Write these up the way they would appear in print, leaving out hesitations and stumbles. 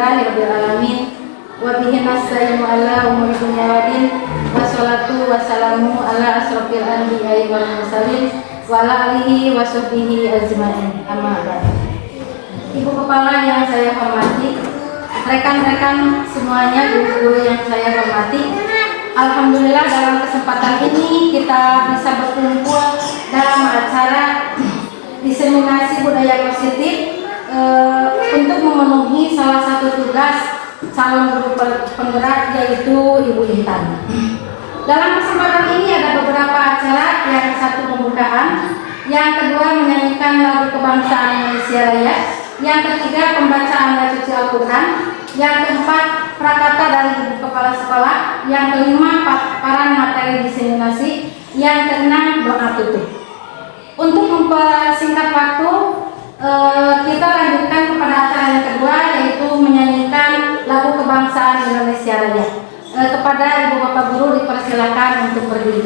Alhamdulillahirabbil alamin wa bihi nasta'inu ala umuri dunya waddin wassalatu wassalamu ala asrofil anbiya'i wal mursalin wa ala alihi wa sahbihi ajma'in. Amma ba'du. Ibu kepala yang saya hormati, rekan-rekan semuanya, guru-guru yang saya hormati, alhamdulillah dalam kesempatan ini kita bisa berkumpul dalam acara diseminasi budaya positif untuk memenuhi salah satu tugas calon guru penggerak, yaitu Ibu Intan. Dalam kesempatan ini ada beberapa acara, yang satu pembukaan, yang kedua menyanyikan lagu kebangsaan Indonesia Raya, yang ketiga pembacaan ayat suci Al-Quran, yang keempat prakata dari Ibu Kepala Sekolah, yang kelima paparan materi diseminasi, yang keenam doa tutup. Untuk mempersingkat waktu, kita lanjutkan kepada acara yang kedua, yaitu menyanyikan lagu kebangsaan Indonesia Raya. Kepada Ibu Bapak Guru dipersilakan untuk berdiri.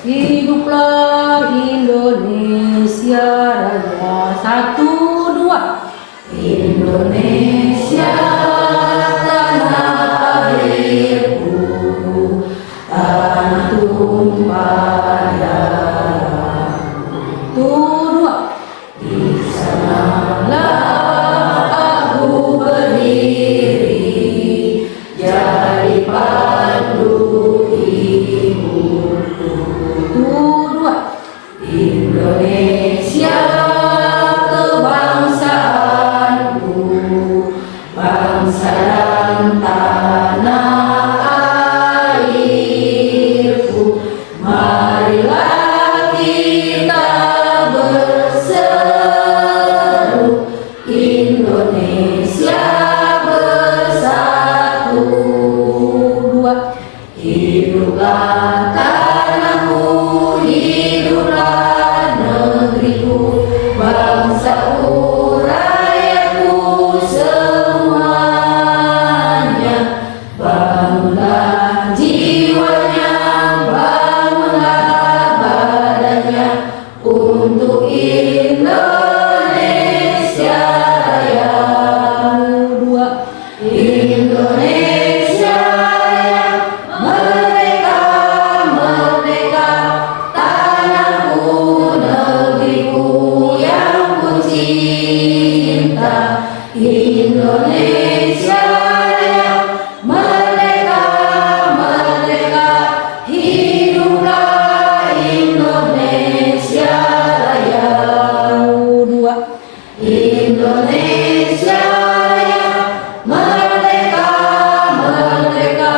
Hiduplah Indonesia Raya, 1, 2. Indonesia tanah airku, tanah tumpah darahku. 2. Di sanalah aku berdiri, jadi pandu ibuku. 2. Indonesia kebangsaanku, bangsa dan tanah airku. Marilah kita berseru, Indonesia bersatu. 2. Hiduplah tanahku, hiduplah negeriku, bangsaku, rakyatku semuanya. Bangunlah jiwanya, bangunlah badannya, untuk Indonesia Raya. 2. Indonesia Raya, merdeka, merdeka, tanahku, negeriku yang ku cinta. Indonesia Raya, merdeka, merdeka, hiduplah Indonesia Raya. 2. Indonesia Raya, merdeka, merdeka,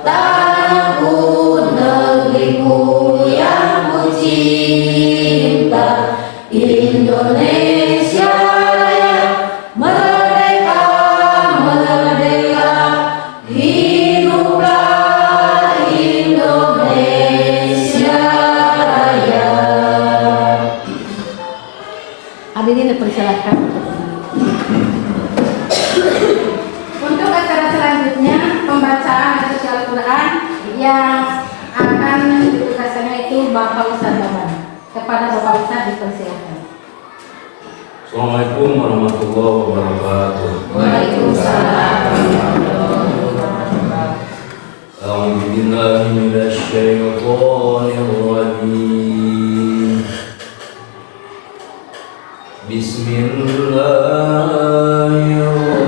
tanahku, negeriku yang ku cinta. Indonesia Raya, merdeka, merdeka, hiduplah Indonesia Raya. Hadirin dipersilakan. Untuk acara selanjutnya, pembacaan ayat suci Al-Quran yang akan ditugaskannya itu Bapak Ustadz Baman. Kepada Bapak Ustadz dipersilakan. Assalamualaikum warahmatullahi wabarakatuh. Waalaikumsalam warahmatullahi wabarakatuh. A'udzu billahi minasy syaithanir rajim. Bismillahirrahmanirrahim.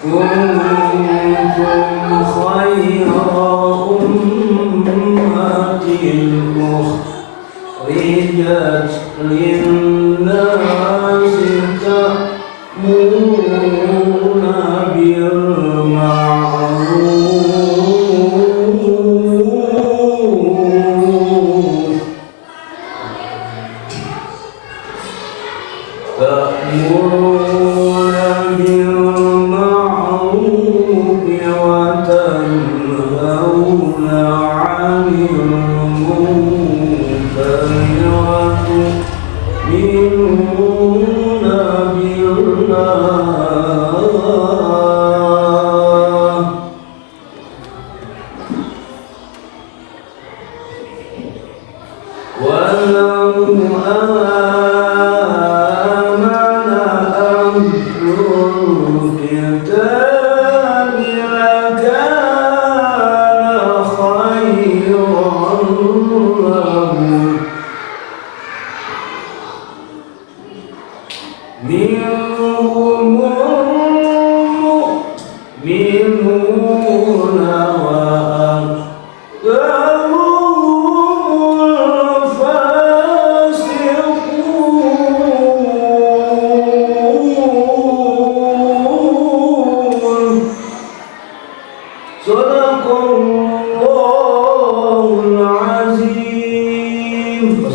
Kuntum khayra ummatin ukhrijat lin-nasi ta'muruna bil ma'ruf ta'muruna bil ma'ruf wa tanhauna 'anil munkar wa tu'minuna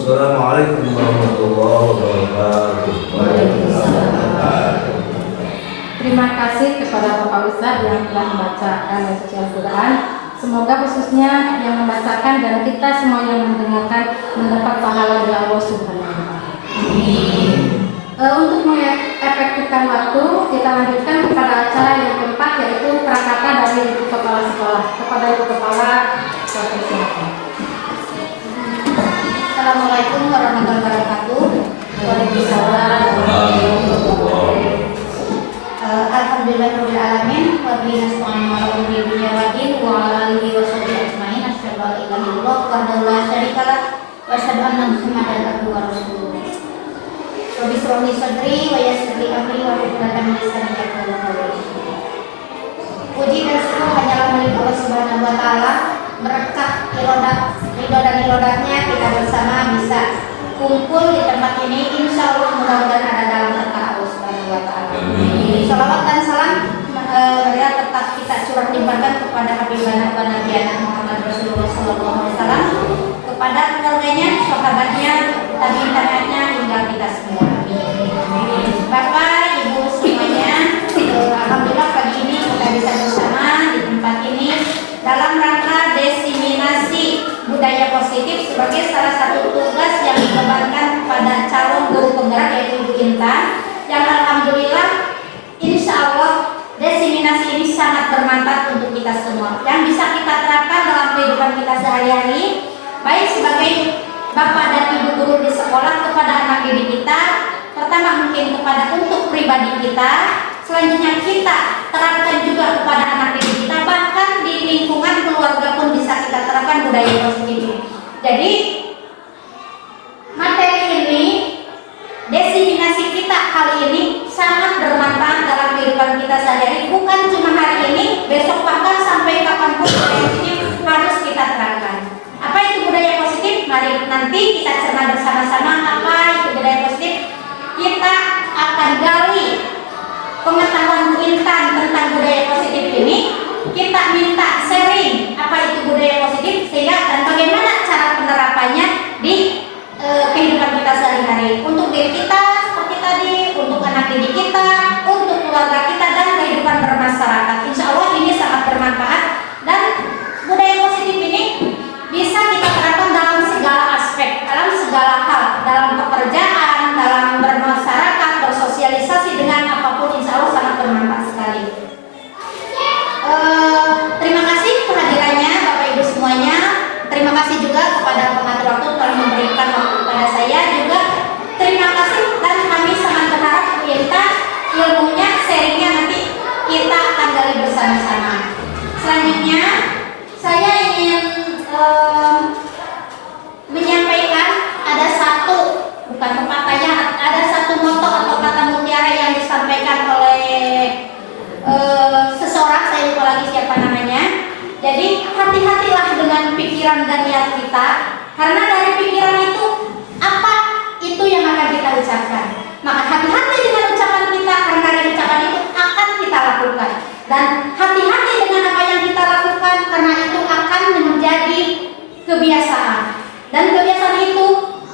Wassalamualaikum warahmatullahi wabarakatuh. Terima kasih kepada Bapak Ustadz yang telah membacakan ayat suci Al-Quran. Semoga khususnya yang membacakan dan kita semua yang mendengarkan mendapat pahala dari Allah Subhanahu wa Ta'ala. Untuk mengefektifkan waktu, kita lanjutkan kepada acara yang keempat, yaitu prakata dari Ibu Kepala Sekolah. Kepada Ibu Kepala, silakan. Assalamualaikum warahmatullahi wabarakatuh. Waalaikumsalam. Alhamdulillahirabbil alamin wa bihi nasta'inu ala umuri dunya wa din wa ala alihi wa sahbihi ajmain. Asyhadu an la ilaha illallah wahdahu la syarika lah wa asyhadu anna Muhammadan abduhu wa rasuluh. Rabbi shrah li sadri wa yassir li amri wa hlul 'uqdatam min lisani yafqahu qawli. Puji dan syukur hanyalah milik Allah Subhanahu wa taala. Berkah ridho dan irodatnya kita bersama bisa kumpul di tempat ini. Insya Allah mudah-mudahan ada dalam berkah Allah Subhanahu wa taala. Salawat dan salam marilah tetap kita curah limpahkan kepada Habibana wa Nabiyana Muhammad Rasulullah sallallahu alaihi wasallam, kepada keluarganya, sahabatnya, tabi'in-tabi'innya hingga kita semua. Bapak, Ibu semuanya, alhamdulillah pagi ini kita bisa bersama di tempat ini dalam rangka desiminasi budaya positif sebagai salah satu tugas yang dibebankan pada calon guru penggerak yaitu Ibu Intan, yang alhamdulillah insya Allah desiminasi ini sangat bermanfaat untuk kita semua, yang bisa kita terapkan dalam kehidupan kita sehari-hari, baik sebagai bapak dan ibu guru di sekolah kepada anak didik kita. Pertama mungkin kepada untuk pribadi kita, selanjutnya kita terapkan juga kepada anak didik kita, bahkan di lingkungan keluarga pun bisa kita terapkan budaya positif ini. Jadi materi ini, desiminasi kita kali ini sangat bermanfaat dalam kehidupan kita sehari-hari, bukan cuma hari ini, besok bahkan sampai kapanpun budaya positif harus kita terapkan. Apa itu budaya positif? Mari nanti kita cerna bersama-sama apa itu budaya positif. Kita akan gali pengetahuan Bu Intan tentang budaya positif ini. Kita minta sharing apa itu budaya positif sehingga dan bagaimana cara penerapannya di kehidupan kita sehari-hari, untuk diri kita seperti tadi, untuk anak didik kita, untuk keluarga kita dan kehidupan bermasyarakat. Insya Allah ini sangat bermanfaat dan budaya positif ini bisa kita terapkan dalam segala aspek, dalam segala hal, dalam pekerjaan, dalam bermasyarakat, bersosialisasi dengan apapun, insya Allah sangat bermanfaat sekali. Terima kasih kehadirannya Bapak Ibu semuanya. Terima kasih juga kepada pengatur waktu telah memberikan waktu kepada saya juga. Terima kasih dan kami sangat berharap kita ilmunya, sharingnya nanti kita akan gali bersama-sama. Selanjutnya saya ingin menyampaikan ada satu, bukan pepatahnya, ada satu moto atau kata mutiara yang disampaikan oleh seseorang, saya lupa lagi siapa namanya. Jadi hati-hatilah dengan pikiran dan niat kita, karena dari pikiran itu apa itu yang akan kita ucapkan. Maka hati-hati dengan ucapan kita, karena dari ucapan itu akan kita lakukan. Dan hati-hati dengan apa yang kita lakukan, karena itu akan menjadi kebiasaan. Dan kebiasaan itu,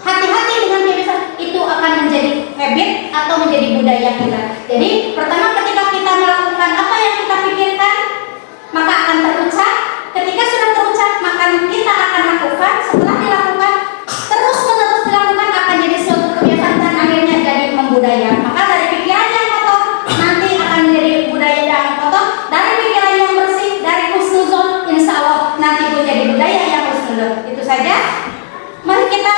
hati-hati dengan kebiasaan itu akan menjadi habit atau menjadi budaya kita. Jadi pertama ketika kita melakukan apa yang kita pikirkan, maka akan terucap. Ketika sudah terucap, maka kita akan lakukan. Setelah dilakukan, terus-menerus dilakukan, akan jadi suatu kebiasaan dan akhirnya jadi membudaya. Maka dari pikiran yang kotor nanti akan menjadi budaya yang kotor. Dari pikiran yang bersih, dari husnuzon, insya Allah nanti pun jadi budaya yang husnuzon. Itu saja. Mari kita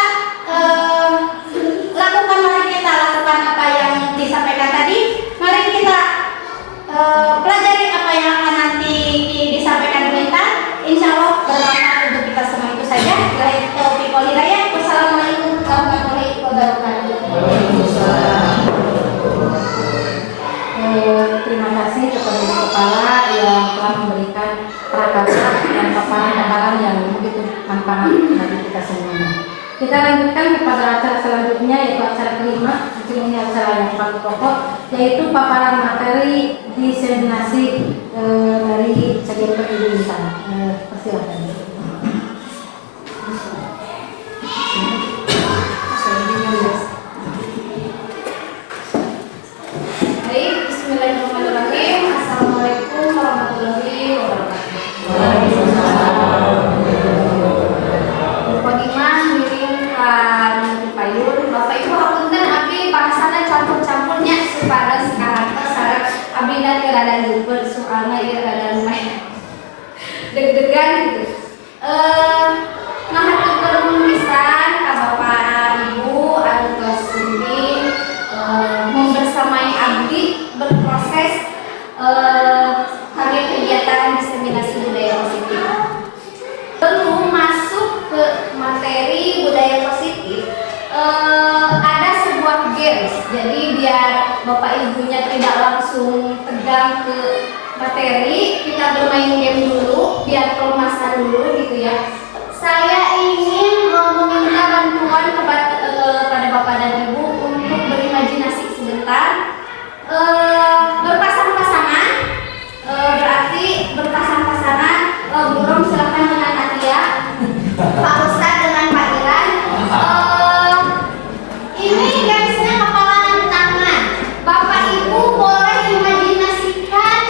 yaitu paparan materi diseminasi dari CGP Ibu Intan. Persilakan. Baik, bismillahirrahmanirrahim. Assalamualaikum warahmatullahi wabarakatuh. Bagaimana miring kan payun, Bapak Ibu hapunten abdi bahasana campur-campurnya supaya sekarang sareng abdi dan rada luber soalna ieu rada lumayan deg-degan gitu. Mahatur pisan ka Bapak Ibu anu tos sumbi membersamai abdi berproses kami kegiatan diseminasi budaya positif. Belum masuk ke materi budaya positif, ada sebuah games. Jadi biar Bapak Ibunya tidak langsung tegang ke materi, kita bermain game dulu, biar kelemasan dulu gitu ya. Saya ingin meminta bantuan kepada Bapak dan Ibu untuk berimajinasi sebentar. Berpasang-pasangan, berarti berpasang-pasangan. Burung silakan dengan Atia, Pak Ustadz dengan Pak Iran. Ini gamesnya kepalan tangan. Bapak Ibu boleh imajinasikan,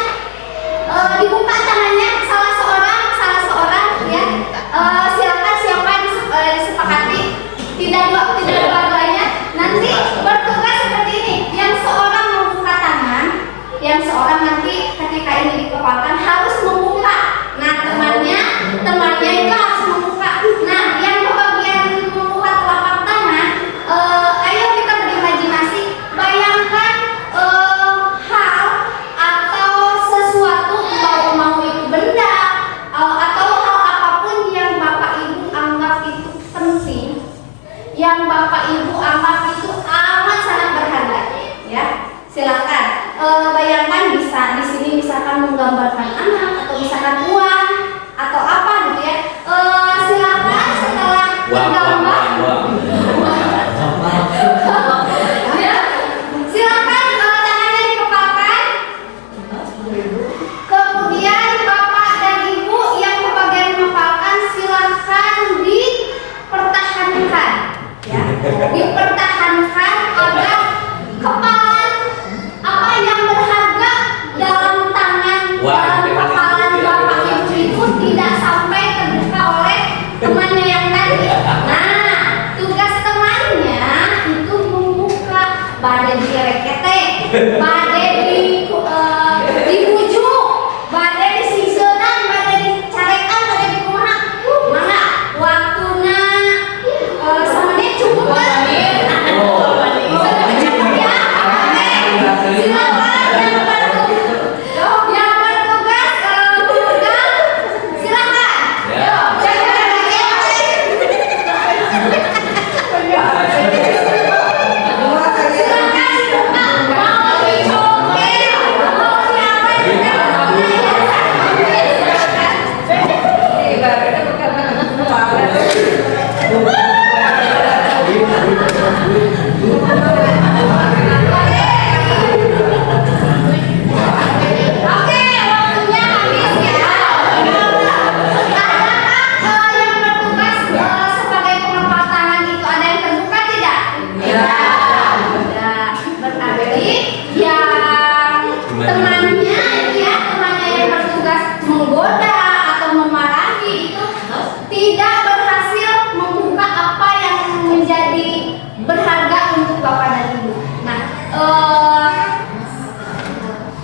dibuka tangannya salah seorang ya. Silakan siapa disepakati, tidak dua-duanya. Nanti bertugas seperti ini. Yang seorang membuka tangan, yang seorang nanti ketika ini dikepalkan harus membuka. Nah temannya itu harus membuka. Nah yang kebagian membuka telapak tangan, ayo kita berimajinasi. Bayangkan hal atau sesuatu, mau itu benda atau hal apapun yang Bapak Ibu anggap itu penting, yang Bapak Ibu anggap itu amat sangat berharga, ya. Silakan. Bayangkan bisa di sini misalkan menggambarkan anak atau misalkan uang atau apa gitu ya. Silakan setelah menggambar. Ya, silakan tangannya dikepalkan. Kemudian Bapak dan Ibu yang kebagian mengepalkan silakan dipertahankan, ya. Dipertahankan agar kepalan apa yang berharga dalam tangan dalam kepalan Bapak Ibu itu tidak sampai terbuka oleh temannya yang tadi. Nah, tugas temannya itu membuka, badai direkete, badai dibujuk, badai disingseunang, badai dicarekan, badai dikumaha. Mana waktuna semenit cukup kan? Semenit ya. Silakan yang bertugas pemegang, silakan. Oke, waktunya habis ya. Adakah yang bertugas sebagai pengepal tangan itu ada yang terbuka tidak? Tidak. Berarti yang temannya yang bertugas menggoda atau memarahi itu tidak berhasil membuka apa yang menjadi berharga untuk Bapak dan Ibu. Nah,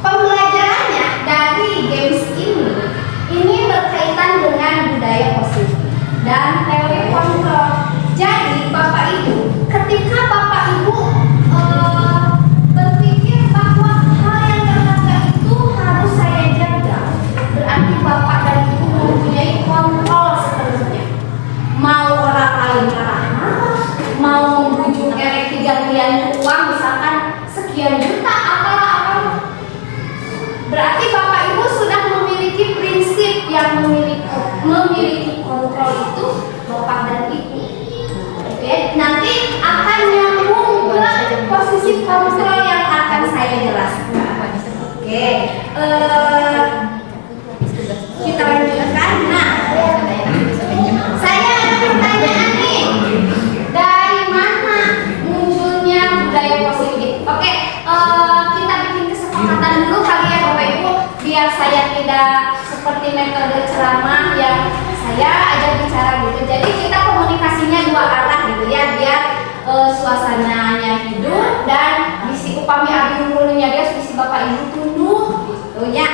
pembelajarannya dari games ini berkaitan dengan budaya positif dan teori kontrol. Jadi Bapak Ibu, ketika Bapak Ibu berpikir bahwa hal yang berharga itu harus saya jaga, berarti Bapak dan Ibu mempunyai kontrol sepenuhnya. Mau orang lain marah, mau membujuk erek gantian uang misalkan sekian juta apalah. Berarti Bapak Ibu sudah memiliki prinsip yang memiliki kontrol itu Bapak dan Ibu. Oke, nanti akan nyambung ke posisi kontrol yang akan saya jelaskan. tidak seperti metode ceramah yang saya ajak bicara gitu. Jadi kita komunikasinya dua arah gitu ya, biar suasananya hidup dan bisi upami abi unggulnya dia bisi bapak ibu tunduk gitu ya.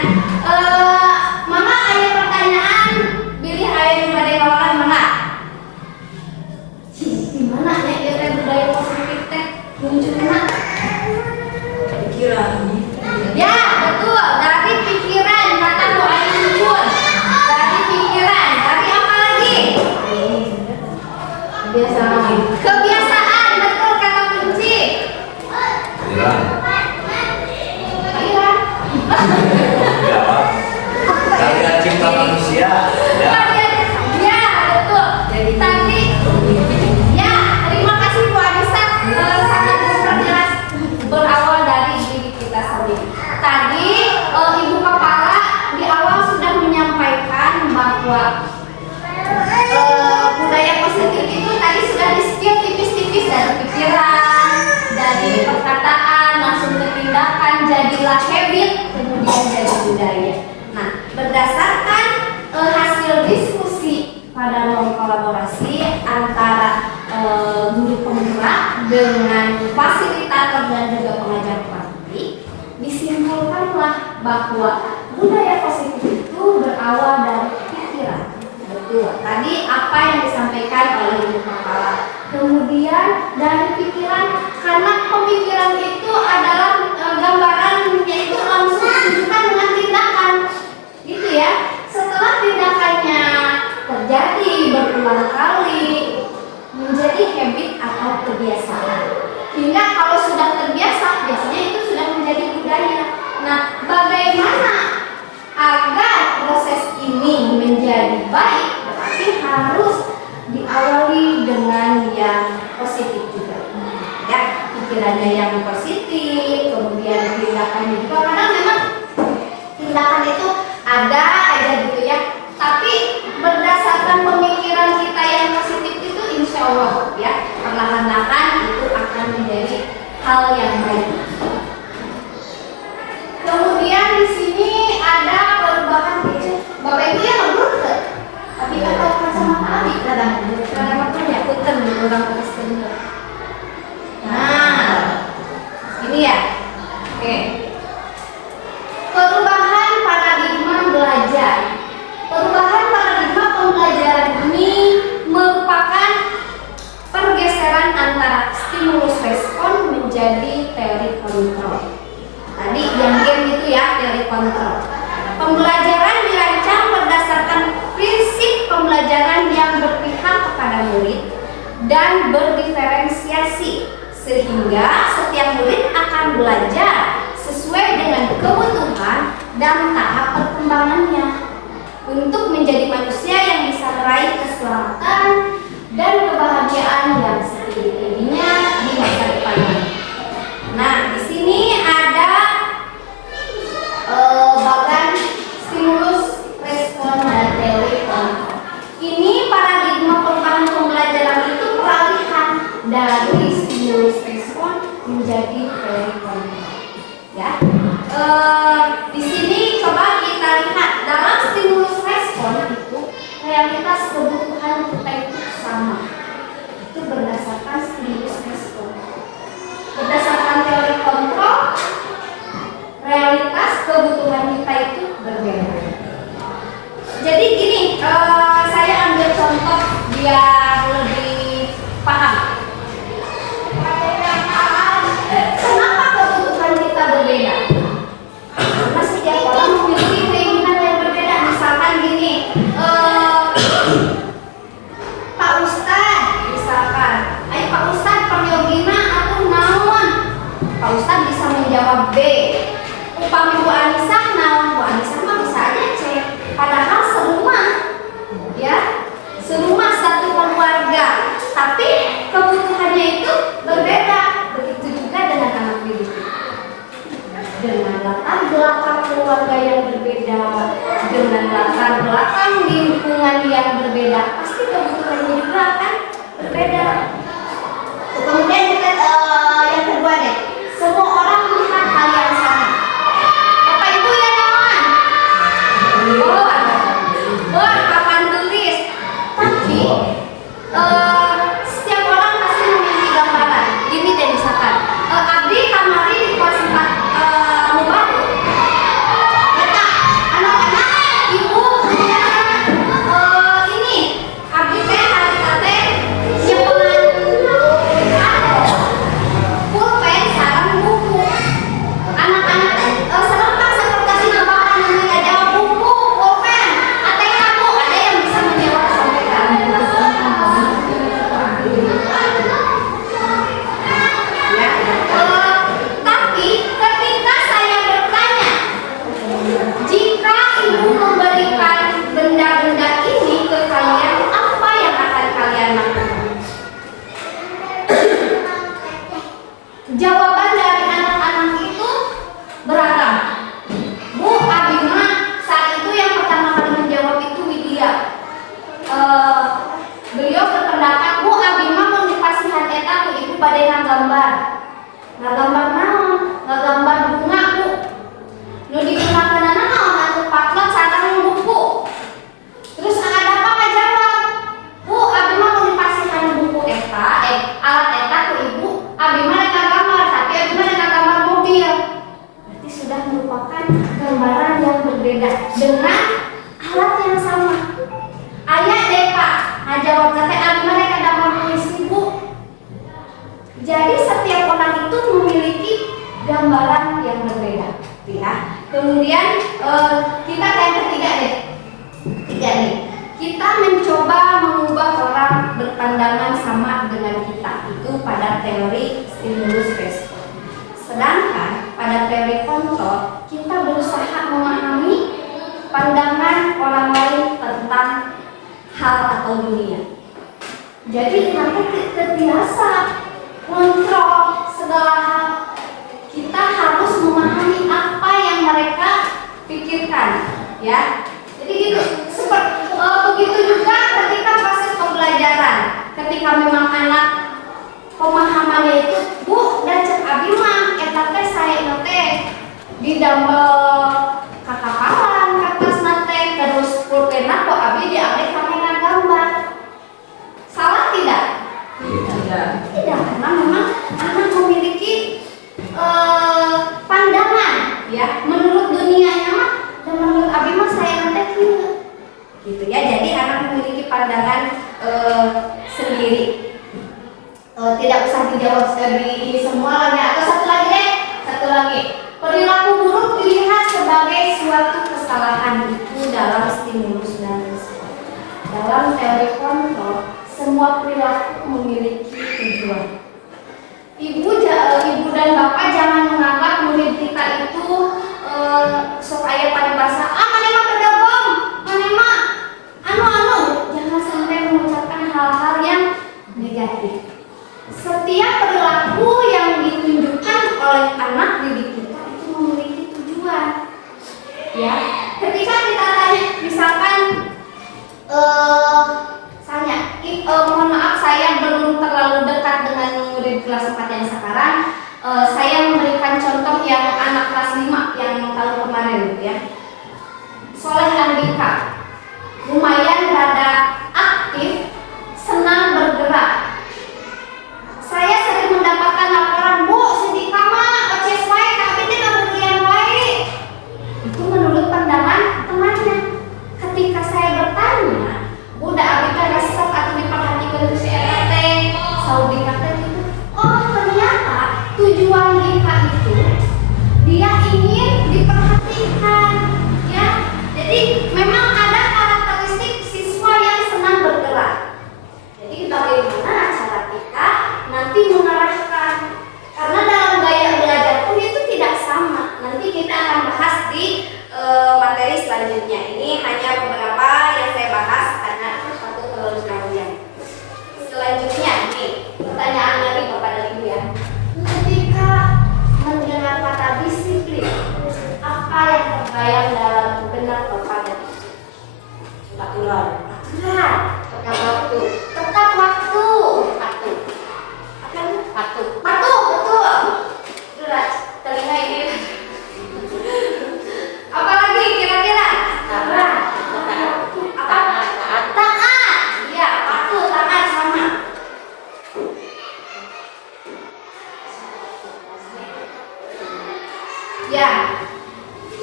Mama ada pertanyaan, pilih ayat pada kawan mana? Gimana ya kita budaya positif teh munculnya? Pikiran. Ya betul, dari pikiran kata doa muncul. Dari pikiran, dari apa lagi? Kebiasaan, betul kata kunci. Hilang. Iya. Jawab. Karya cipta manusia. Ya. Ya, betul. Jadi tadi, ya terima kasih Bu Anissa, sangat memperjelas berawal dari diri kita sendiri. Tadi Ibu Kepala di awal sudah menyampaikan bahwa budaya positif itu tadi sudah di-spill tipis-tipis dari pikiran, dari perkataan, langsung ke tindakan, jadilah habit, kemudian jadi budaya. Nah, berdasarkan hasil diskusi pada ruang kolaborasi antara guru penggerak dengan fasilitator dan juga pengajar praktik, disimpulkanlah bahwa budaya positif itu berawal dari pikiran. Betul. Tadi apa yang disampaikan oleh Ibu Kepala. Kemudian dari pikiran, karena pemikiran itu adalah gambaran yaitu langsung ditunjukkan dengan tindakan, gitu ya. Setelah tindakannya terjadi berulang kali, menjadi habit atau kebiasaan. Hingga kalau sudah terbiasa, biasanya itu sudah menjadi budaya. Nah, bagaimana agar proses ini menjadi baik? Berarti harus diawali dengan yang positif juga. Ya, pikirannya yang positif, kemudian tindakannya juga. Karena memang tindakan itu ada aja gitu ya. Tapi berdasarkan pemikiran kita yang positif itu, insya Allah ya, perlahan-lahan itu akan menjadi hal yang baik. Kemudian di sini ada perubahan gitu. Bapak Ibu yang ngebrut ke? Tapi kata kacamata adik kadang makanya punten orang Kristen. Nah, ini ya. Oke. Perubahan paradigma belajar. Perubahan paradigma pembelajaran ini merupakan pergeseran antara stimulus respon menjadi teori kontrol. Tadi yang game itu ya, teori kontrol. Pembelajaran dirancang berdasarkan prinsip pembelajaran yang berpihak kepada murid dan berdiferensiasi, sehingga setiap murid akan belajar sesuai dengan kebutuhan dan tahap perkembangannya untuk menjadi manusia yang bisa meraih keselamatan dan kebahagiaan yang setinggi-tingginya di masa depannya. Nah, di sini ada bagan stimulus respon dan teori kontrol. Ini paradigma perubahan pembelajaran itu peralihan dari stimulus respon menjadi teori kontrol. Ya, di sini coba kita lihat dalam stimulus respon itu realitas kebutuhan kita itu sama. Itu berdasarkan stimulus respon. Berdasarkan teori kontrol, realitas kebutuhan kita itu berbeda. Jadi gini, saya ambil contoh biar lebih paham. Kenapa kebutuhan kita berbeda? Karena setiap orang memiliki keinginan yang berbeda. Misalkan gini, Pak Ustadz, misalkan, ayo Pak Ustadz, periogina atau naon? Pak Ustadz bisa menjawab B. Upami Bu Anissa, naon Bu Anissa mah bisa aja C. Padahal serumah, ya, serumah satu keluarga. Tapi kebutuhannya itu berbeda. Begitu juga dengan anak didik. Dengan latar belakang keluarga yang berbeda, dengan latar belakang lingkungan yang berbeda, pasti kebutuhannya juga akan berbeda. Kemudian kita yang kedua deh, semua orang melihat hal yang sama. Bapak Ibu ya kawan, jawaban dari anak-anak itu beragam. Bu, abi mah saat itu yang pertama kali menjawab itu Widya. Beliau berpendapat, Bu, abi mah mau dipasihan eta ku ibu pada ngagambar. Ngagambar naon? Ngagambar bunga, Bu. Nu digunakeunana naon atuh patlot sareng buku. Terus ada apa ngajawab? Bu, abi mah mau dipasihan buku eta, alat eta ku ibu. Abi mah rek ngagambar, tapi abi mah rek ngagambar mobil. Berarti sudah merupakan gambaran yang berbeda dengan alat yang sama. Ayah deh Pak, ngajawab teh abi mah rek ngagambar puisi, Bu. Jadi setiap orang itu memiliki gambaran yang berbeda, ya. Kemudian kita yang ketiga deh. Tiga nih. Kita mencoba mengubah orang berpandangan sama dengan kita itu pada teori stimulus respon. Sedangkan pada teori kontrol kita berusaha memahami pandangan orang lain tentang hal atau dunia. Jadi nanti terbiasa kontrol segala hal. Kita harus memahami apa yang mereka pikirkan, ya. Jadi gitu. Begitu juga ketika proses pembelajaran. Ketika memang anak pemahamannya itu, Bu, dan cek abi mah eta teh saya teh didambel kakapalan kertas nate terus pulpena kok abi diambil kamera gambar. Salah tidak? Tidak, karena memang anak memiliki pandangan, ya, menurut dunianya mah dan menurut abi mah saya nanti gitu ya. Jadi anak memiliki pandangan sendiri. Tidak usah dijawab dari ini semua lah ya. Atau satu lagi deh, satu lagi. Perilaku buruk dilihat sebagai suatu kesalahan itu dalam stimulus dan respon. Dalam teori kontrol, semua perilaku memiliki tujuan. Ibu dan bapak jangan menganggap murid kita itu sok aya paribasa, mana mah pedagog, mana mah anu. Jangan sampai mengucapkan hal-hal yang negatif. Setiap perilaku yang ditunjukkan oleh anak didik kita itu memiliki tujuan. Ya, ketika kita tanya, misalkan mohon maaf saya belum terlalu dekat dengan murid kelas 4 yang sekarang. Saya memberikan contoh yang anak kelas 5 yang tahun kemarin ya. Soleh Andika lumayan rada aktif, senang bergerak. Saya sering mendapatkan laporan, Bu, Sindika mah oces wae tapi teh berlian wae. Itu menurut pandangan temannya. Ketika saya bertanya, Bu, da abi teh resep atau diperhatikan ku si eta teh, saudika teh gitu. Oh, ternyata tujuan Dika itu dia ingin diperhatikan, ya. Jadi memang ada karakteristik siswa yang senang bergerak. Jadi bagaimana cara kita nanti mengarahkan, karena dalam gaya belajar pun itu tidak sama. Nanti kita akan bahas di materi selanjutnya. Ini hanya beberapa yang saya bahas karena satu terlalu panjang. Selanjutnya nih, pertanyaan dari Bapak dan Ibu ya. Ketika mendengar kata disiplin, apa yang terbayang dalam benak Bapak dan Ibu? Aturan, tepat waktu, betul. Berat, telinga ini. Apalagi kira-kira? Taat. Ya, patuh, taat sama. Ya,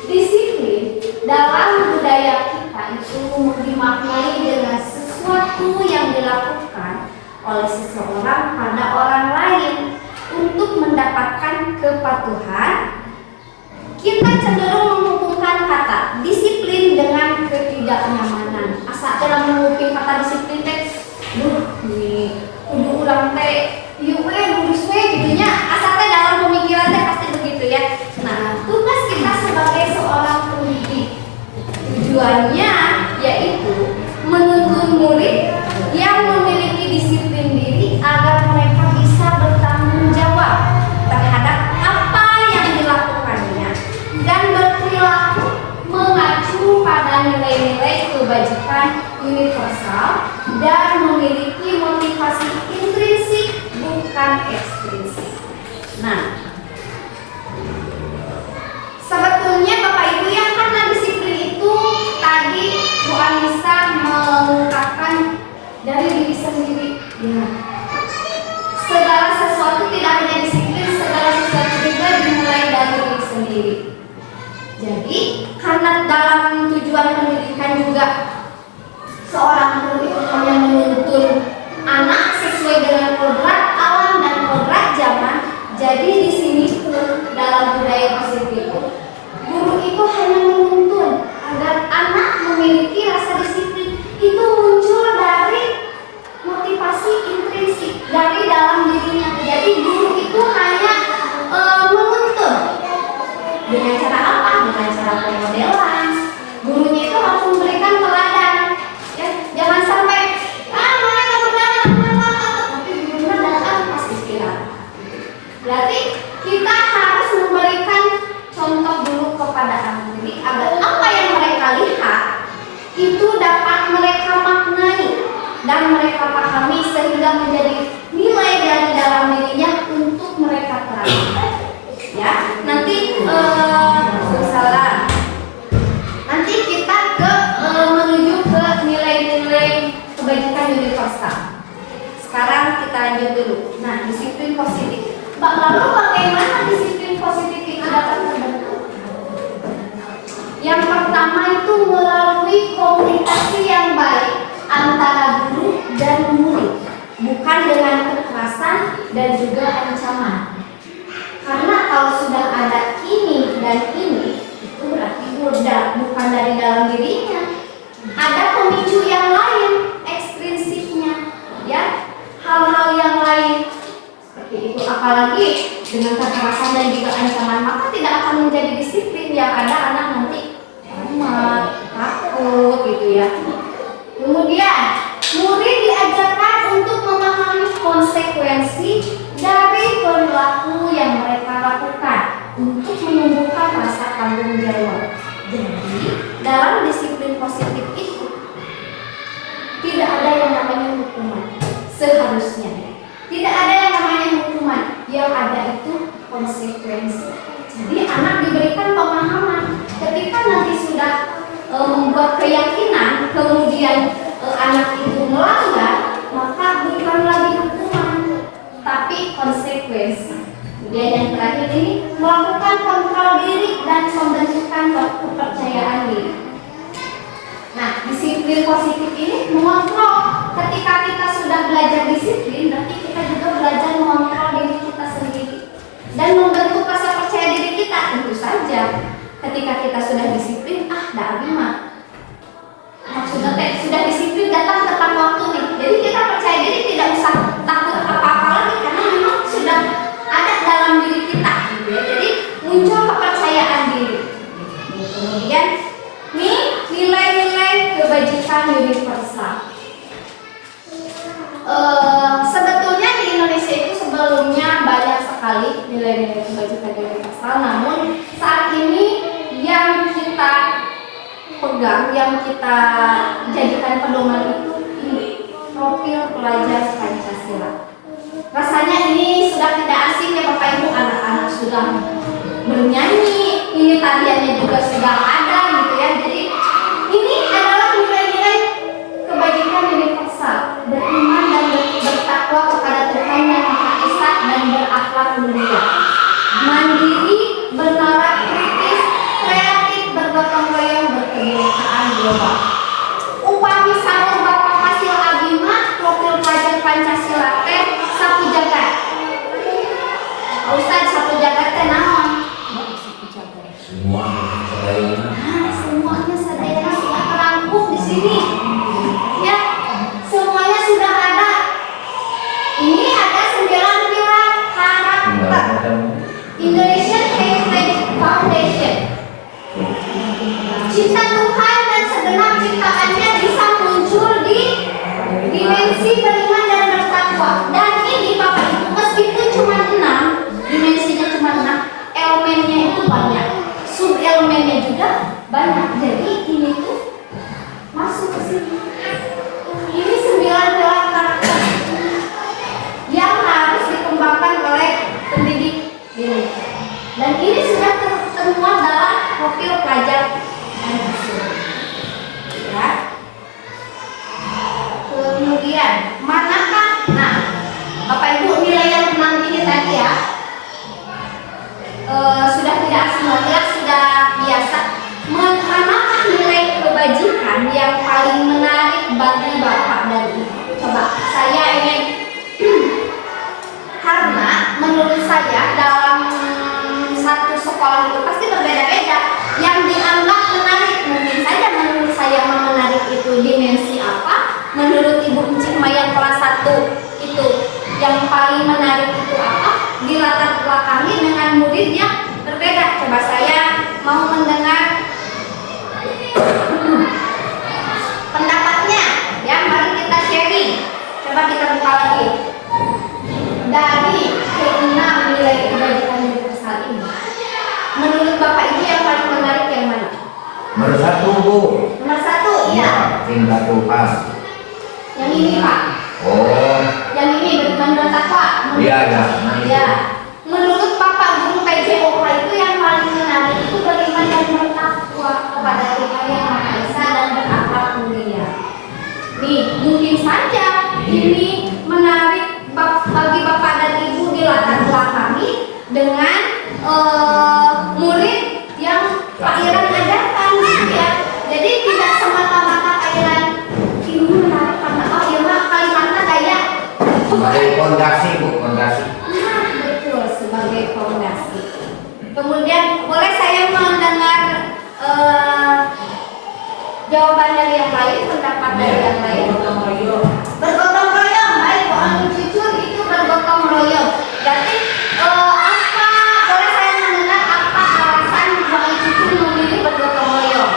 disiplin dalam budaya kita itu dimaknai dengan sesuatu yang dilakukan oleh seseorang pada orang lain untuk mendapatkan kepatuhan. Kita cenderung menghubungkan kata disiplin dengan ketidaknyamanan. Asa dalam menguping kata disiplin teh, kudu urang teh ieu we lurus we gitunya. Asa teh dalam pemikiran teh pasti begitu ya. Nah, tugas kita sebagai seorang pendidik tujuannya yaitu menuntun murid yang memiliki disiplin diri agar mereka bisa bertanggung ekstrinsik. Nah, sebetulnya Bapak Ibu ya, karena disiplin itu tadi Bu Anissa mengungkapkan dari diri sendiri. Ya. Segala sesuatu tidak hanya disiplin, segala sesuatu juga dimulai dari diri sendiri. Jadi, karena dalam tujuan pendidikan juga seorang guru itu hanya menuntun anak sesuai dengan kodrat alam dan kodrat zaman. Jadi di sini dalam budaya positif guru itu hanya menuntun agar anak memiliki rasa disiplin. Itu muncul dari motivasi intrinsik dari dalam dirinya. Jadi guru itu hanya menuntun dengan cara apa? Dengan cara pemodelan. Gurunya itu harus memberikan teladan. Ya, jangan sampai mereka berjalan tapi gurunya datang pas istirahat. Berarti kita harus memberikan contoh dulu kepada anak. Jadi agar apa yang mereka lihat itu dapat mereka maknai dan mereka pahami sehingga menjadi nilai dari dalam dirinya untuk mereka terapkan. Ya, nanti salah. Nanti kita menuju ke nilai-nilai kebajikan universal. Sekarang kita lanjut dulu. Nah, disiplin positif. Lalu bagaimana disiplin positif itu dapat terbentuk? Yang pertama itu melalui komunikasi yang baik antara guru dan murid, bukan dengan kekerasan dan juga ancaman. Karena kalau sudah ada ini dan ini, itu berarti bukan dari dalam dirinya. Ada pemicu yang lain, ekstrinsiknya, ya, hal-hal yang lain seperti itu. Apalagi dengan kekerasan dan juga ancaman, maka tidak akan menjadi disiplin. Yang ada anak nanti takut gitu ya. Kemudian murid diajarkan untuk memahami konsekuensi dari perilaku yang mereka lakukan untuk menumbuhkan rasa tanggung jawab. Jadi dalam disiplin positif itu tidak ada yang namanya hukuman. Seharusnya tidak ada yang namanya hukuman. Yang ada itu konsekuensi. Jadi anak diberikan pemahaman. Ketika nanti sudah membuat keyakinan, kemudian anak itu melanggar, maka bukan lagi hukuman, tapi konsekuensi. Kemudian yang terakhir ini melakukan kontrol diri dan pembentukan kepercayaan diri. Nah, disiplin positif ini mengontrol. Ketika kita sudah belajar disiplin, berarti kita juga belajar mengontrol diri kita sendiri dan membentuk rasa percaya diri kita. Tentu saja ketika kita sudah disiplin, dah abimah maksudnya sudah disiplin, datang tepat waktu nih. Jadi kita percaya diri, tidak usah takut apa-apa lagi karena memang sudah ada dalam diri kita gitu ya. Jadi muncul kepercayaan diri. Kemudian nih nilai-nilai kebajikan universal. Sebetulnya di Indonesia itu sebelumnya banyak sekali nilai-nilai kebajikan universal, namun saat ini yang kita pegang, yang kita jadikan pedoman itu ini, profil pelajar Pancasila. Rasanya ini sudah tidak asing ya Bapak Ibu, anak-anak sudah bernyanyi, ini tariannya juga sudah ada gitu ya. Jadi ini adalah nilai-nilai kebajikan universal, beriman dan bertakwa kepada Tuhan yang Maha Esa dan berakhlak mulia, mandiri, bernalar kritis, kreatif, bergotong royong, berkebinekaan global. Upami sahur Bapak hasil abimah, profil pelajar Pancasila teh sapu jagat. Ustaz, sapu jagat teh naon? Semua sadayana. Semuanya sadayana sudah terangkum di sini. Ya, semuanya sudah ada. Ini ada 9 pilar karakter. Indonesian Heritage Foundation. Cinta Tuhan dan segenap ciptaannya bisa muncul di dimensi beriman dan bertakwa. Dan ini Bapak Ibu, meskipun cuma 6, dimensinya cuma 6, elemennya itu banyak. Sub elemennya juga saja dalam satu sekolah itu pasti berbeda-beda. Yang dianggap menarik mungkin saja menurut saya menarik itu dimensi apa. Menurut Ibu Encik yang kelas 1 itu yang paling menarik itu apa? Dilatar belakangi dengan murid yang berbeda. Coba saya mau mendengar pendapatnya. Ya, mari kita sharing. Coba kita buka lagi. Dari keenam nilai kebajikan universal ini, menurut Bapak Ibu yang paling menarik yang mana? Nomor 1, Bu. Nomor 1, iya. Cinta Tuhan. Yang ini, Pak. Oh. Yang ini beriman dan takwa. Iya. Ya. Menurut Bapak Guru PJOK itu yang paling menarik itu beriman dan bertakwa kepada Tuhan Yang Maha Esa dan berakhlak mulia. Nih, mungkin saja ini menarik bagi Bapak dan Ibu dilatar belakangi dengan murid yang Pak Iran ajarkan, ya. Jadi tidak semata-mata Pak Iran ini menarik karena oh iya mah Kalimantan Dayak. Sebagai fondasi, Bu, fondasi. Nah, betul, sebagai fondasi. Kemudian boleh saya mendengar jawaban dari yang lain, pendapat dari yang lain. Bergotong royong, baik Bu Anu Cucu itu bergotong royong. Berarti apa? Boleh saya mendengar apa alasan Bu Anu Cucu memilih bergotong royong?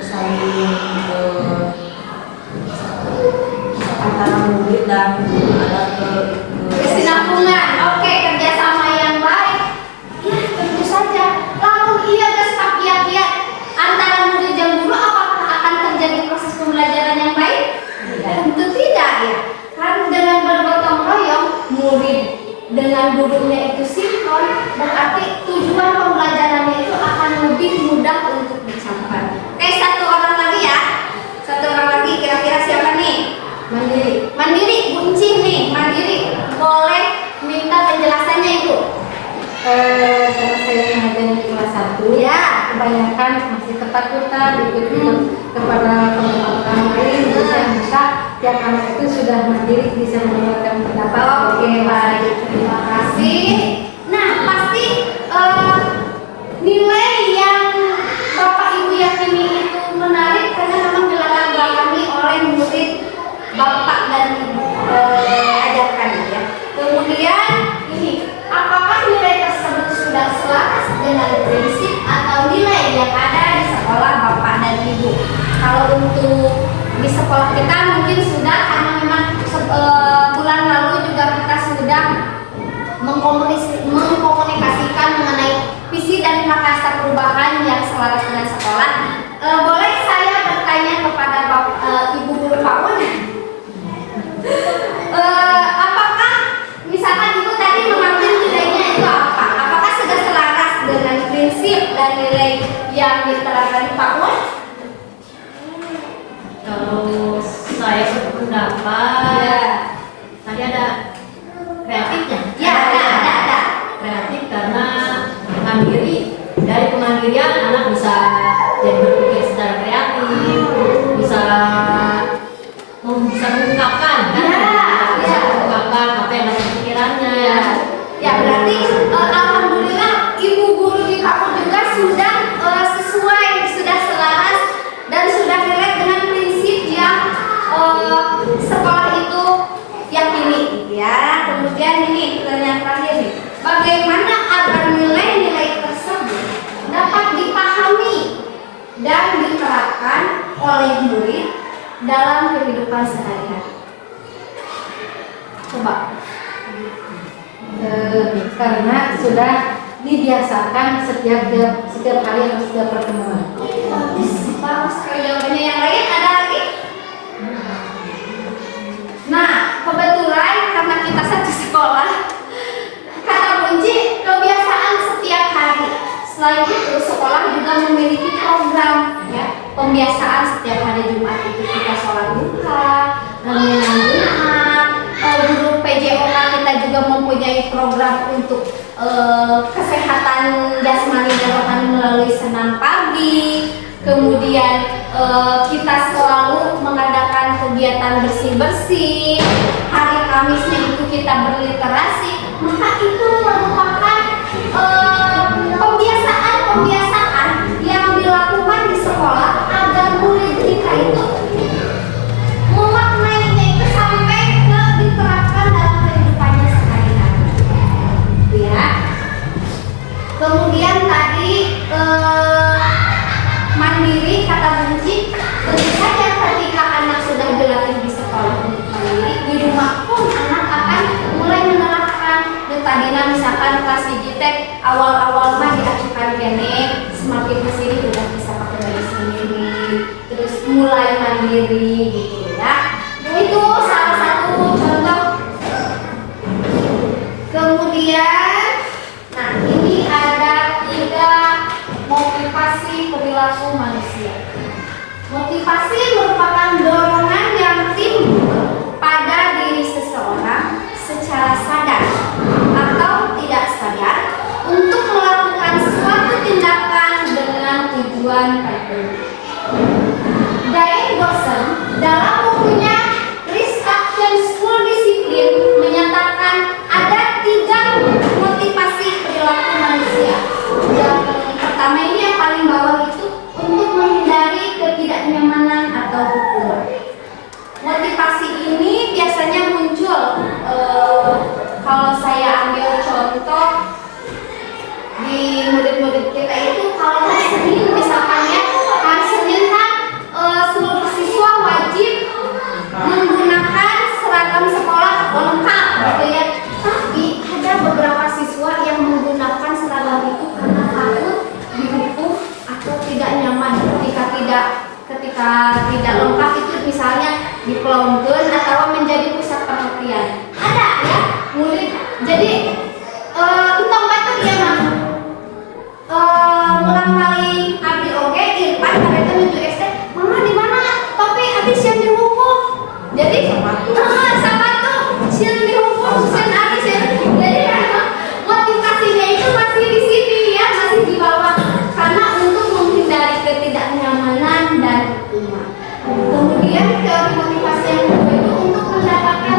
Saling antara murid dan ada Kesinambungan, oke, kerjasama yang baik. Ya, tentu saja. Lalu iya guys, kiat-kiat antara murid dan guru apakah akan terjadi proses pembelajaran yang baik? Tentu tidak, ya. Karena dengan bergotong royong, murid dengan gurunya itu sinkron, berarti tujuan pembelajarannya itu akan lebih mudah untuk dicapai. Oke, satu orang lagi ya. Satu orang lagi, kira-kira siapa nih? Mandiri, Bu Encik nih, Mandiri. Boleh minta penjelasannya Ibu? Karena saya mengajar di kelas 1, Ya. kebanyakan masih ketakutan ikut kepada teman-teman lain. Jadi saya minta tiap anak itu sudah mandiri bisa mengeluarkan pendapat. Oke, baik. Terima kasih. Nah, pasti nilai yang Bapak Ibu yakini itu menarik karena memang dilatar belakangi oleh murid Bapak dan Ibu ajarkan, ya. Kemudian ini, apakah nilai tersebut sudah selaras dengan prinsip atau nilai yang ada di sekolah Bapak dan Ibu? Kalau untuk di sekolah kita mungkin sudah, karena memang bulan lalu juga kita sudah mengkomunikasikan mengenai visi dan prakasa perubahan yang selaras dengan sekolah. Boleh saya bertanya kepada Ibu Guru Pak Un? Apakah misalkan Ibu tadi mengambil nilainya itu apa? Apakah sudah selaras dengan prinsip dan nilai yang diterapkan Pak Un? Kalau saya berpendapat, Ya. tadi ada kreatifnya. Ya, ada. Kreatif karena mandiri. Dari kemandirian anak bisa jadi berpikir secara kreatif, bisa mengungkapkan kan? Ya, Bisa ya. mengungkapkan apa yang ada di pikirannya. Ya, berarti alhamdulillah Ibu Guru di Pak Un juga sudah sesuai, sudah selaras dan sudah relate dengan prinsip yang sekolah itu yakini, gitu ya. Kemudian ini pertanyaan terakhir nih, bagaimana agar nilai-nilai tersebut dapat dipahami dan diterapkan oleh murid dalam kehidupan sehari-hari? Coba. Karena sudah dibiasakan setiap hari atau setiap pertemuan. Bagus sekali jawabannya. Yang lain ada lagi? Nah, kebetulan karena kita satu sekolah, kata kunci kebiasaan setiap hari. Selain itu, sekolah juga memiliki program, ya, pembiasaan setiap hari Jumat itu kita sholat duha, renungan Jumat. Guru PJOK kita juga mempunyai program untuk kesehatan jasmani dan rohani melalui senam pagi. Kemudian kita selalu mengadakan kegiatan bersih-bersih. Hari Kamisnya itu kita berliterasi. maka itu merupakan pembiasaan yang dilakukan di sekolah agar murid kita itu memaknainya itu sampai ke diterapkan dalam kehidupannya sehari-hari. Ya. Kemudian tadi mandiri, kata kunci, tentu saja ketika anak sudah dilatih di sekolah untuk mandiri, di rumah pun anak akan mulai menerapkan. Dan tadinya misalkan kelas digitek awal-awal mah diacukan kene, semakin kesini udah bisa pakai baju sendiri, terus mulai mandiri gitu ya. Itu salah satu contoh. Kemudian, nah ini ada 3 motivasi perilaku manusia. Motivasi merupakan dorongan yang timbul pada diri seseorang secara sadar atau tidak sadar untuk melakukan suatu tindakan dengan tujuan tertentu. Diane Dawson dalam bukunya Risk Action School Discipline menyatakan ada 3 motivasi perilaku manusia. Yang pertama ini yang paling bawah itu untuk menghindari ketidaknyamanan atau hukuman. Motivasi ini biasanya muncul kalau saya ambil contoh di murid-murid kita itu kalau hari Senin misalkan ya, hari Senin kan seluruh siswa wajib menggunakan seragam sekolah lengkap gitu ya. Tapi ada beberapa siswa yang menggunakan seragam itu karena takut dihukum atau tidak nyaman ketika tidak lengkap itu, misalnya dipelonkeun atau menjadi pusat perhatian. Ada ya murid. Jadi entong batu dia mah ulang kali abdi oge Irfan karena menuju SD, mama di mana? Tapi abdi siang dihukum. Jadi sama tuh siang dihukum, siang abdi siang. Jadi motivasinya itu masih di sini ya, masih di bawah karena untuk menghindari ketidaknyamanan dan hukuman. Kemudian teori motivasi yang kedua itu untuk mendapatkan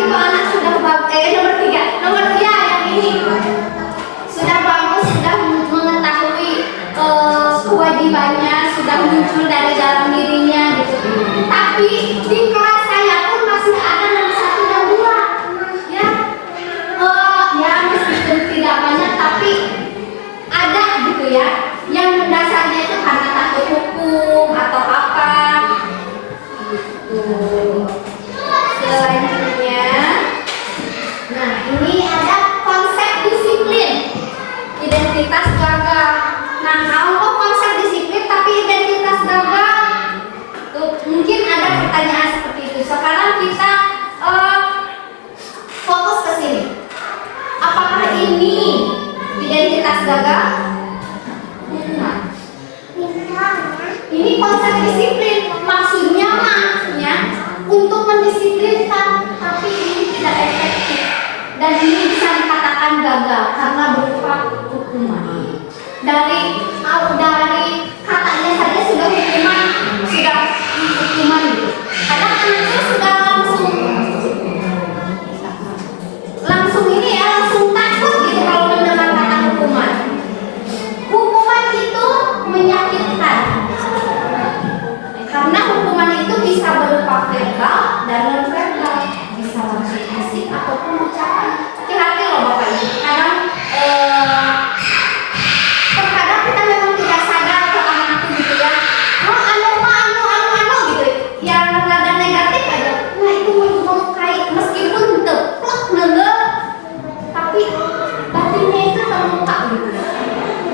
itu anak sudah nomor 3, nomor 3 yang ini sudah bagus, sudah mengetahui kewajibannya, sudah muncul dari dalam dirinya gitu. Tapi di kelas saya pun masih ada nomor 1 dan 2 ya. Ya meskipun tidak banyak tapi ada gitu ya, yang dasarnya itu karena takut hukum atau apa gitu. Selanjutnya, nah ini ada konsep disiplin, identitas gagal. Nah, kalau konsep disiplin tapi identitas gagal, tuh mungkin ada pertanyaan seperti itu. Sekarang kita fokus ke sini. Apakah ini identitas gagal? Bukan. Ini konsep disiplin, maksudnya untuk mendisiplinkan, tapi ini tidak efektif dan ini bisa dikatakan gagal karena berupa hukuman. Dari katanya saja sudah hukuman gitu. Kadang anaknya sudah langsung ini ya, langsung takut gitu kalau mendengar kata hukuman. Hukuman itu menyakitkan karena hukuman itu bisa berupa verbal dan non verbal, bisa langsung fisik ataupun ucapan. Hati-hati loh Bapak Ibu, kadang terkadang kita memang tidak sadar ke anak itu gitu ya, anu gitu, yang rada negatif aja, nah itu melukai meskipun teplak nenggel, tapi batinnya itu terluka gitu.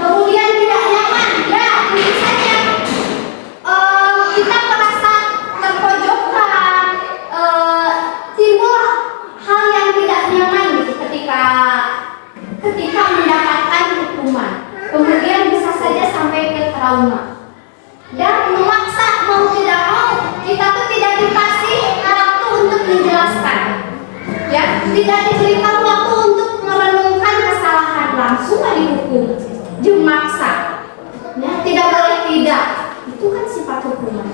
Kemudian tidak nyaman, ya tentu saja kita merasa terpojokkan, timbul hal yang tidak nyaman gitu ketika mendapatkan hukuman. Kemudian bisa saja sampai ke trauma dan memaksa mau tidak mau kita tuh tidak dikasih waktu untuk menjelaskan, ya tidak diberikan waktu untuk merenungkan kesalahan, langsung dihukum, memaksa, ya tidak boleh tidak, itu kan sifat hukuman.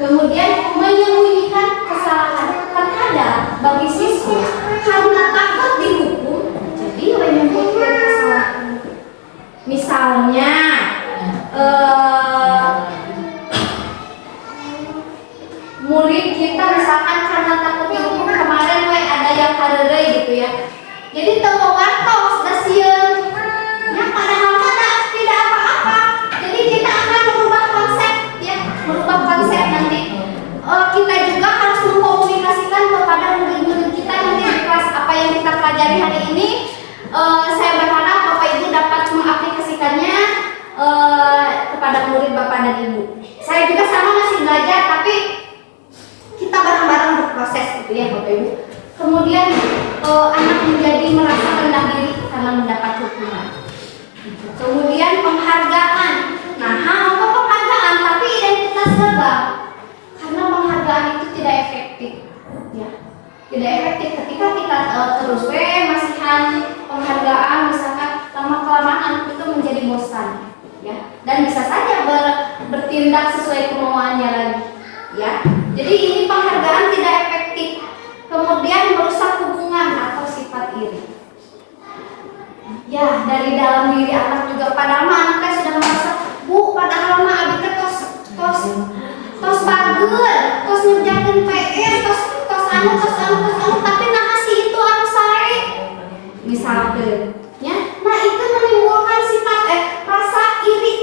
Kemudian menyembunyikan kesalahan, terkadang bagi siswa karena takut dihukum jadi menyembunyikan kesalahan. Misalnya murid kita misalkan karena takut dihukum kemarin ada yang harere gitu ya, jadi tahu wartos dasieun ya, padahal tidak apa-apa. Jadi kita akan merubah konsep ya, nanti kita juga harus mengkomunikasikan kepada murid-murid kita nanti di kelas apa yang kita pelajari hari ini. Saya berharap Bapak Ibu dapat mengaplikasikannya kepada murid Bapak dan Ibu. Saya juga sama masih belajar, tapi kita bareng-bareng berproses gitu ya Bapak Ibu. Kemudian anak menjadi merasa rendah diri karena mendapat hukuman. Kemudian penghargaan. Nah, apa penghargaan tapi identitas gagal? Karena penghargaan itu tidak efektif. Ya. Tidak efektif ketika kita terus masihan penghargaan, misalkan lama-kelamaan anak itu menjadi bosan. Ya. Dan bisa saja bertindak sesuai kemauannya lagi. Ya. Jadi ini penghargaan tidak efektif. Kemudian merusak hubungan atau sifat iri. Ya, dari dalam diri anak juga, padahal anaknya sudah merasa, Bu, padahal mah abi teh tos bagel, tos ngerjakeun PR, tos anu, tapi nah si itu anu sae. Misalkan, ya. Nah, itu menimbulkan sifat rasa iri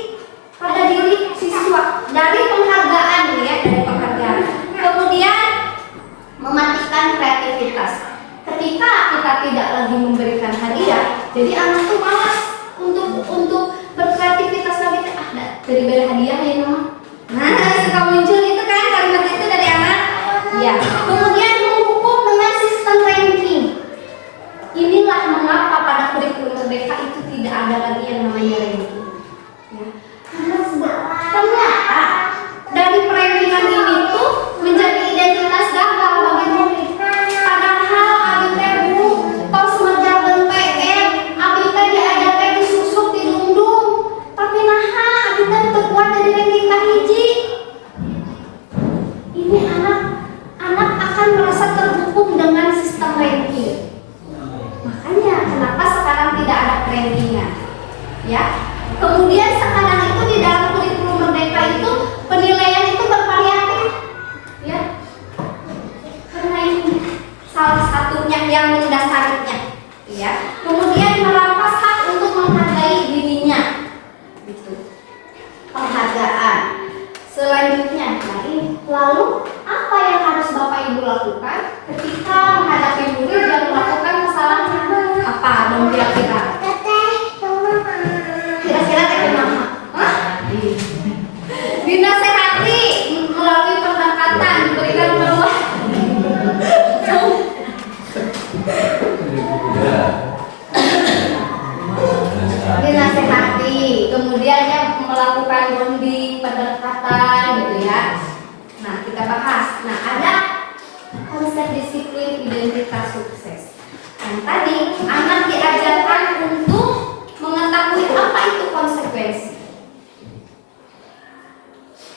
pada diri siswa dari penghargaan ya, dari penghargaan. Kemudian mematikan kreativitas. Ketika kita tidak lagi memberikan hadiah, jadi anak tuh malas untuk berkreativitas lagi. Dari hadiah ya mama. Nah, suka muncul itu kan kalimat itu dari anak. Ya. Kemudian menghukum dengan sistem ranking. Inilah mengapa pada kurikulum merdeka itu tidak ada lagi yang namanya ranking. Ya. Karena ternyata dari perankingan ini tuh menjadi identitas gagal bagi murid. Padahal abi teh Bu tos ngerjakeun PR, abi teh diajak yang mendasarinya, ya. Kemudian merampas hak untuk menghargai dirinya, gitu. Penghargaan. Selanjutnya, lalu apa yang harus Bapak Ibu lakukan ketika menghadapi murid yang melakukan kesalahan? Apa dong kira-kira? Kira-kira kayak mama? Hah? Dinasehati melalui pendekatan, diberikan peluang. Dinasehati, kemudian ya melakukan bonding, pendekatan, gitu ya. Nah, kita bahas. Nah, ada konsep disiplin identitas sukses. Yang tadi anak diajarkan untuk mengetahui apa itu konsekuensi.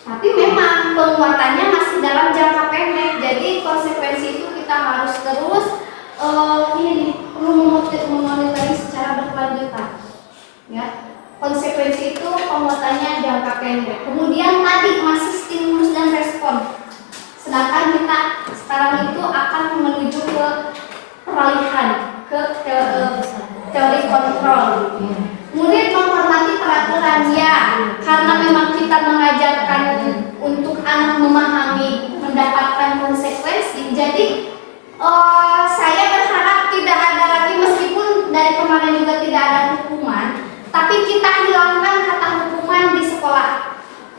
Tapi memang penguatannya masih dalam jangka pendek. Jadi konsekuensi itu kita harus terus perlu memonitori secara berkelanjutan. Ya, konsekuensi itu penguatannya jangka pendek. Kemudian tadi masih stimulus dan respon. Sedangkan kita sekarang itu akan menuju ke peralihan ke teori kontrol. Kemudian menghormati peraturan, ya, karena memang kita mengajarkan untuk anak memahami, mendapatkan konsekuensi. Jadi saya berharap tidak ada lagi, meskipun dari kemarin juga tidak ada hukuman, tapi kita hilangkan kata hukuman di sekolah,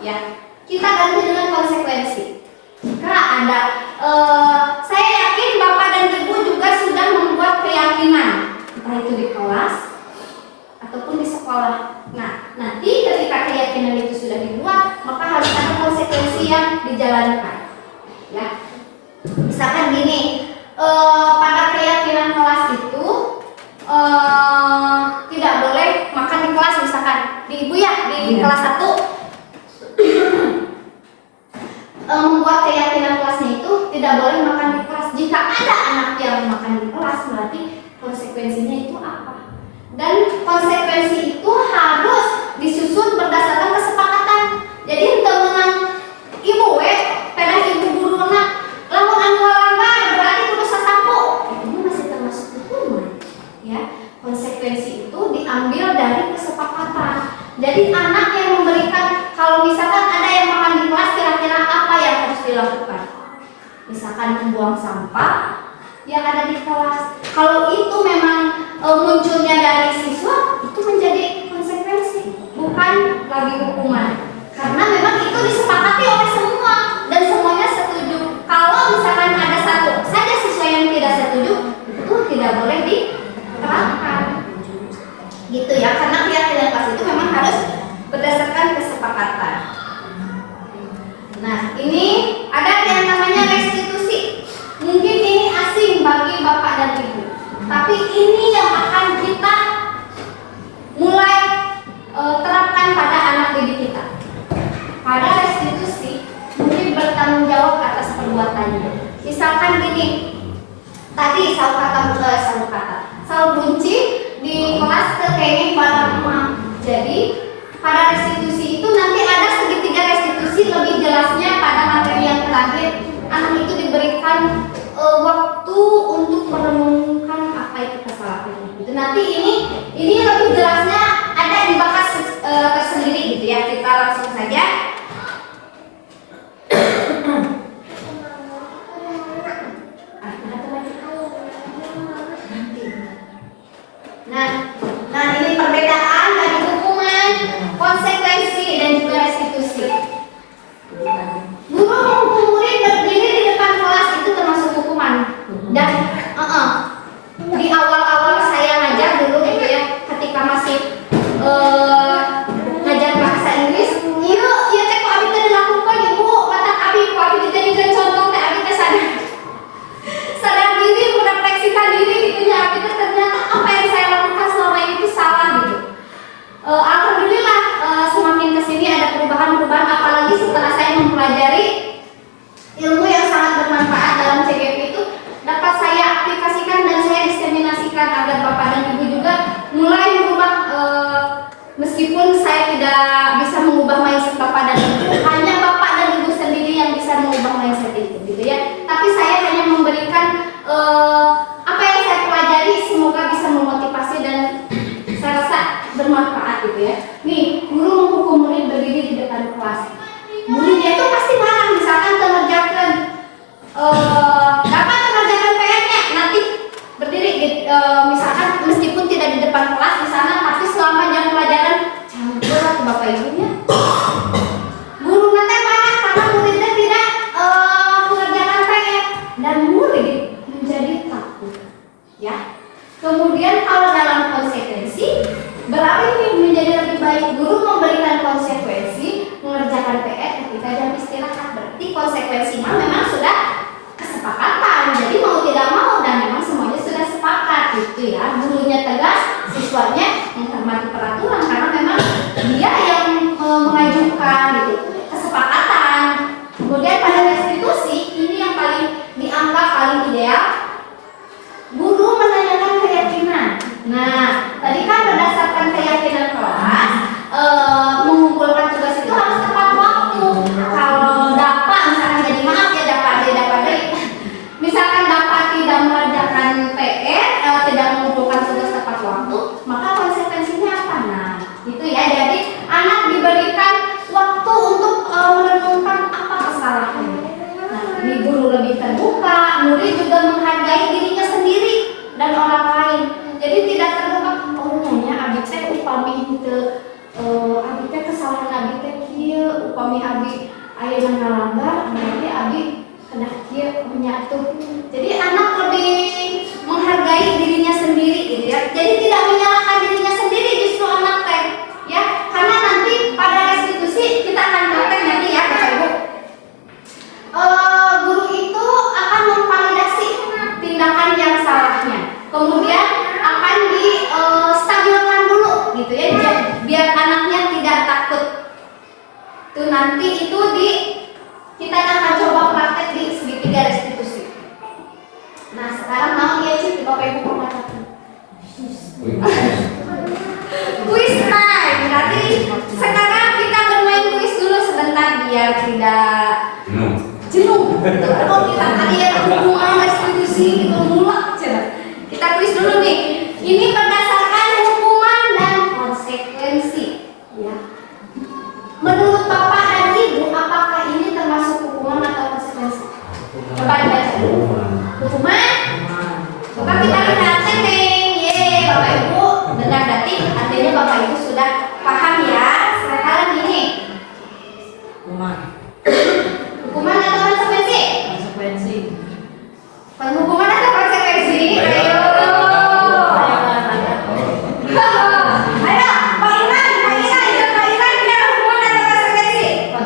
ya. Kita ganti dengan konsekuensi. Karena ada, saya yakin Bapak dan Ibu juga sudah membuat keyakinan, entah itu di kelas ataupun di sekolah. Nah, nanti ketika keyakinan itu sudah dibuat, maka harus ada konsekuensi yang dijalankan, ya. Misalkan gini, pada keyakinan kelas itu tidak boleh makan di kelas, misalkan di Ibu ya, di kelas 1 membuat keyakinan kelasnya itu tidak boleh makan di kelas. Jika ada anak yang makan di kelas, berarti konsekuensinya itu apa? Dan konsekuensi itu harus disusun berdasarkan kesepakatan. Jadi teman Ibu pada Ibu guru lamun anu langgar berarti kudu sasampu. Itu masih termasuk hukuman, ya. Konsekuensi itu diambil dari kesepakatan. Jadi anak yang memberikan, kalau misalkan ada yang makan di kelas, kira-kira apa yang harus dilakukan? Misalkan membuang sampah yang ada di kelas. Kalau itu memang munculnya dari siswa, itu menjadi konsekuensi, bukan lagi hukuman. Karena memang itu disepakati oleh semua dan semuanya setuju. Kalau misalkan ada satu saja siswa yang tidak setuju, itu tidak boleh diterapkan. Gitu ya, karena keyakinan kelas itu memang harus berdasarkan kesepakatan. Nah, ini ada yang namanya restitusi. Mungkin ini asing bagi Bapak dan Ibu, tapi ini yang akan kita mulai terapkan pada anak didik kita. Pada restitusi, mungkin bertanggung jawab atas perbuatannya. Misalkan gini, tadi salah bunci di kelas kekengeng pada emak. Jadi pada restitusi itu nanti ada segitiga restitusi, lebih jelasnya pada materi yang terakhir. Anak itu diberikan waktu untuk merenungkan apa itu kesalahan itu. Nanti ini lebih jelasnya ada dibahas tersendiri, gitu ya. Kita langsung saja. Nah, ini perbedaan dari hukuman, konsekuensi, dan juga restitusi. Guru menghukum murid berdiri di depan kelas itu termasuk hukuman. Dan di awal-awal saya ngajar dulu, gitu ya, ketika masih ngajar bahasa Inggris, iya teh kok abi teh dilakukan Ibu, kata abi kok abi dijadikan contoh teh abi teh sadar diri, merefleksikan diri, gitu ya. Abi teh ternyata apa yang saya lakukan selama ini ya. Nih, guru menghukum murid berdiri di depan kelas. Muridnya itu pasti marah, misalkan mengerjakan dapat mengerjakan PR-nya, nanti berdiri misalkan meskipun tidak di depan kelas di sana, tapi selama jam pelajaran campur ke bapak ibunya. Guru nanti marah karena muridnya tidak mengerjakan PR dan murid menjadi takut. Ya. Kemudian kalau dalam konsekuensi beralih menjadi lebih baik, guru memberikan konsekuensi mengerjakan PR ketika jam istirahat. Berarti konsekuensinya memang sudah kesepakatan. Jadi mau tidak mau dan memang semuanya sudah sepakat gitu ya. Gurunya tegas, siswanya menghormati peraturan karena memang dia yang mengajukan gitu. Kesepakatan. Kemudian pada restitusi ini yang paling dianggap paling ideal. Guru menanyakan keyakinan. Nah, tadi kan berdasarkan keyakinan kelas, mengumpulkan tugas itu harus tepat waktu. Kalau dapat, misalkan jadi maaf ya dapat. Misalkan dapat tidak mengerjakan PR, tidak mengumpulkan tugas tepat waktu, maka konsekuensinya apa? Nah, itu ya. Jadi anak diberikan waktu untuk merenungkan apa kesalahannya. Nah, ini guru lebih terbuka, murid juga menghargai dirinya sendiri dan orang lain. Jadi tidak terbuka, oh nanya abi teh upami henteu abi teh kesalahan abi teh kieu, upami abi ayeuna ngalanggar, berarti abi kedah kieu menyatu. Jadi anak lebih menghargai dirinya sendiri gitu ya. Jadi tidak menyalahkan dirinya sendiri justru anak teh ya. Karena nanti pada restitusi kita akan praktek nanti ya Bapak Ibu. Guru itu akan memvalidasi tindakan yang salahnya. Kemudian akan distabilkan dulu gitu ya, biar anaknya tidak takut. Tuh nanti itu kita akan coba praktek di segitiga restitusi. Nah sekarang mau ya Cik, Bapak Ibu mengatakan kuis time. Berarti sekarang kita bermain kuis dulu sebentar biar tidak jenuh. Kalau kita tadi ya hubungan restitusi itu mulak coba. Kita kuis dulu nih. Ini berdasarkan hukuman dan konsekuensi. Ya. Menurut Bapak dan Ibu, apakah ini termasuk hukuman atau konsekuensi? Coba dibaca dulu. Hukuman? Coba kita lihat nih. Ye, Bapak Ibu dengar berarti artinya Bapak Ibu sudah paham ya. Sekarang ini. Hukuman atau konsekuensi? Konsekuensi. Hukuman atau konsekuensi? Ayo.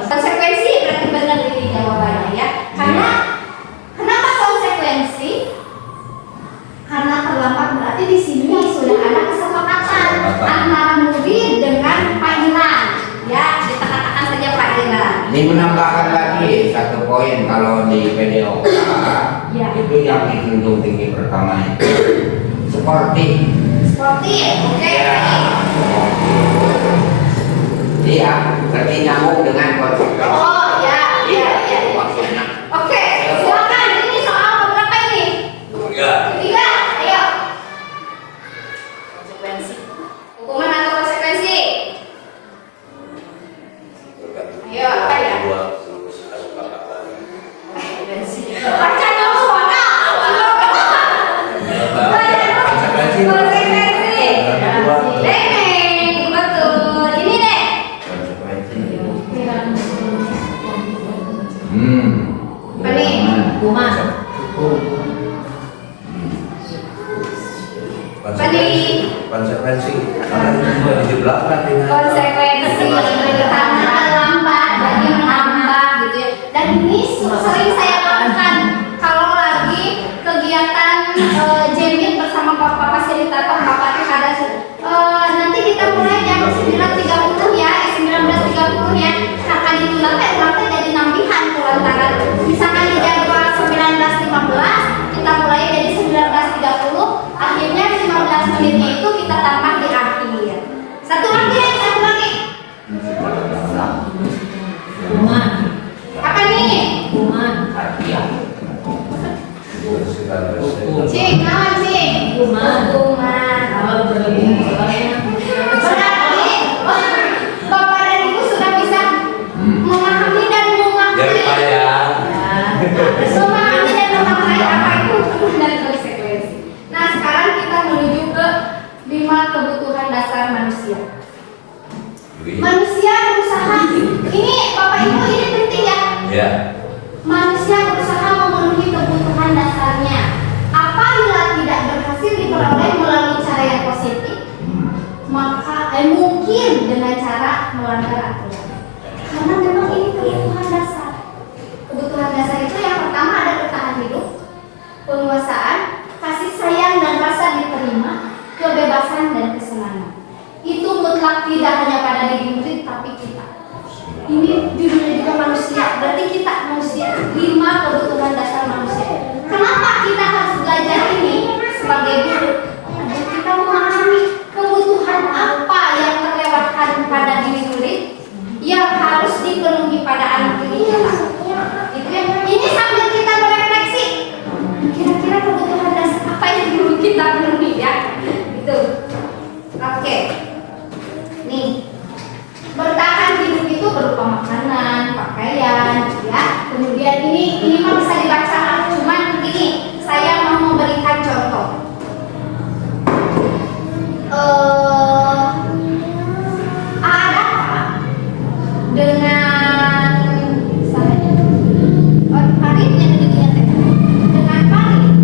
Konsekuensi berarti benar ini jawabannya ya. Karena kenapa konsekuensi? Karena terlambat berarti di sini sudah ada kesepakatan antara murid dengan Pak Iran. Ya, kita katakan saja Pak Iran. Ini menambahkan lagi satu poin kalau di PDOK Ya. itu yang dijunjung tinggi pertama itu sportif. Oke. Ya, iya, berarti nyambung dengan konsekuensi. Oh ya. Maksudnya. Oke, silakan. Ini soal berapa ini? Ketiga. Ayo. Konsekuensi. Hukuman atau konsekuensi? Ayo, apa ya? Baca dong suara. Konsekuensi. Konsekuensi. Leneng, betul. Ini deh. Konsekuensi. Apa nih? Hukuman. Apa nih? Konsekuensi karena itu di belakang dengan Konsekuensi karena terlambat jadi menambah gitu ya. Dan ini sering saya lakukan kalau lagi kegiatan jemit bersama Bapak fasilitator Bapak ada nanti kita mulai jam 9.30 ya, 19.30 ya. Karena ditunda ulang jadi nambihan lantaran misalkan di jadwal 19.15 kita mulai jadi 19.30, akhirnya 15 menitnya itu kita tambah di akhir. Satu lagi. Hukuman. Apa nih? Hukuman. Cik, naon cik? Hukuman. Hukuman. Kalau berlebihan soalnya. Berarti, mungkin dengan cara melanggar aturan. Karena memang ini kebutuhan dasar. Kebutuhan dasar itu yang pertama ada bertahan hidup, penguasaan, kasih sayang dan rasa diterima, kebebasan dan kesenangan. Itu mutlak tidak hanya pada diri murid tapi kita. Ini judulnya juga manusia, berarti kita manusia, 5 kebutuhan dasar manusia. Kenapa kita harus belajar ini sebagai guru? Agar kita memahami kebutuhan apa yang terlewatkan pada diri murid yang harus dipenuhi pada anak didik kita. Itu ya. Ini sambil kita berefleksi, kira-kira kebutuhan dasar apa yang perlu kita penuhi ya? Itu. Oke. Nih. Bertahan hidup itu berupa makanan, pakaian, ya. Kemudian ini mah bisa dibaca, cuman begini, saya mau memberikan contoh. Ada apa dengan saya? Farid yang dilihat dengan Farid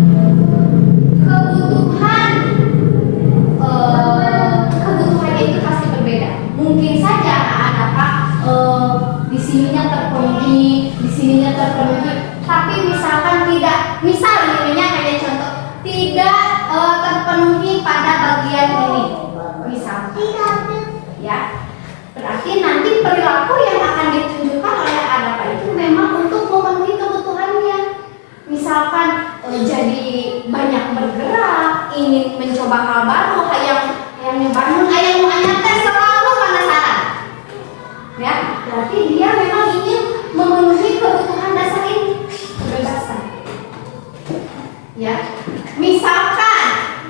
kebutuhannya itu pasti berbeda. Mungkin saja ada Pak di sininya terpenuhi, di sininya terpenuhi. Tapi misalkan tidak, misal ininya kayak contoh tidak terpenuhi pada bagian ini, misal, ya. Berarti nanti perilaku yang akan ditunjukkan oleh Adapa itu memang untuk memenuhi kebutuhannya. Misalkan jadi banyak bergerak, ingin mencoba hal baru, yang bangun ayam ayam teh selalu penasaran. Ya, berarti dia memang ingin memenuhi kebutuhan dasar ini, kebebasan. Ya, misalkan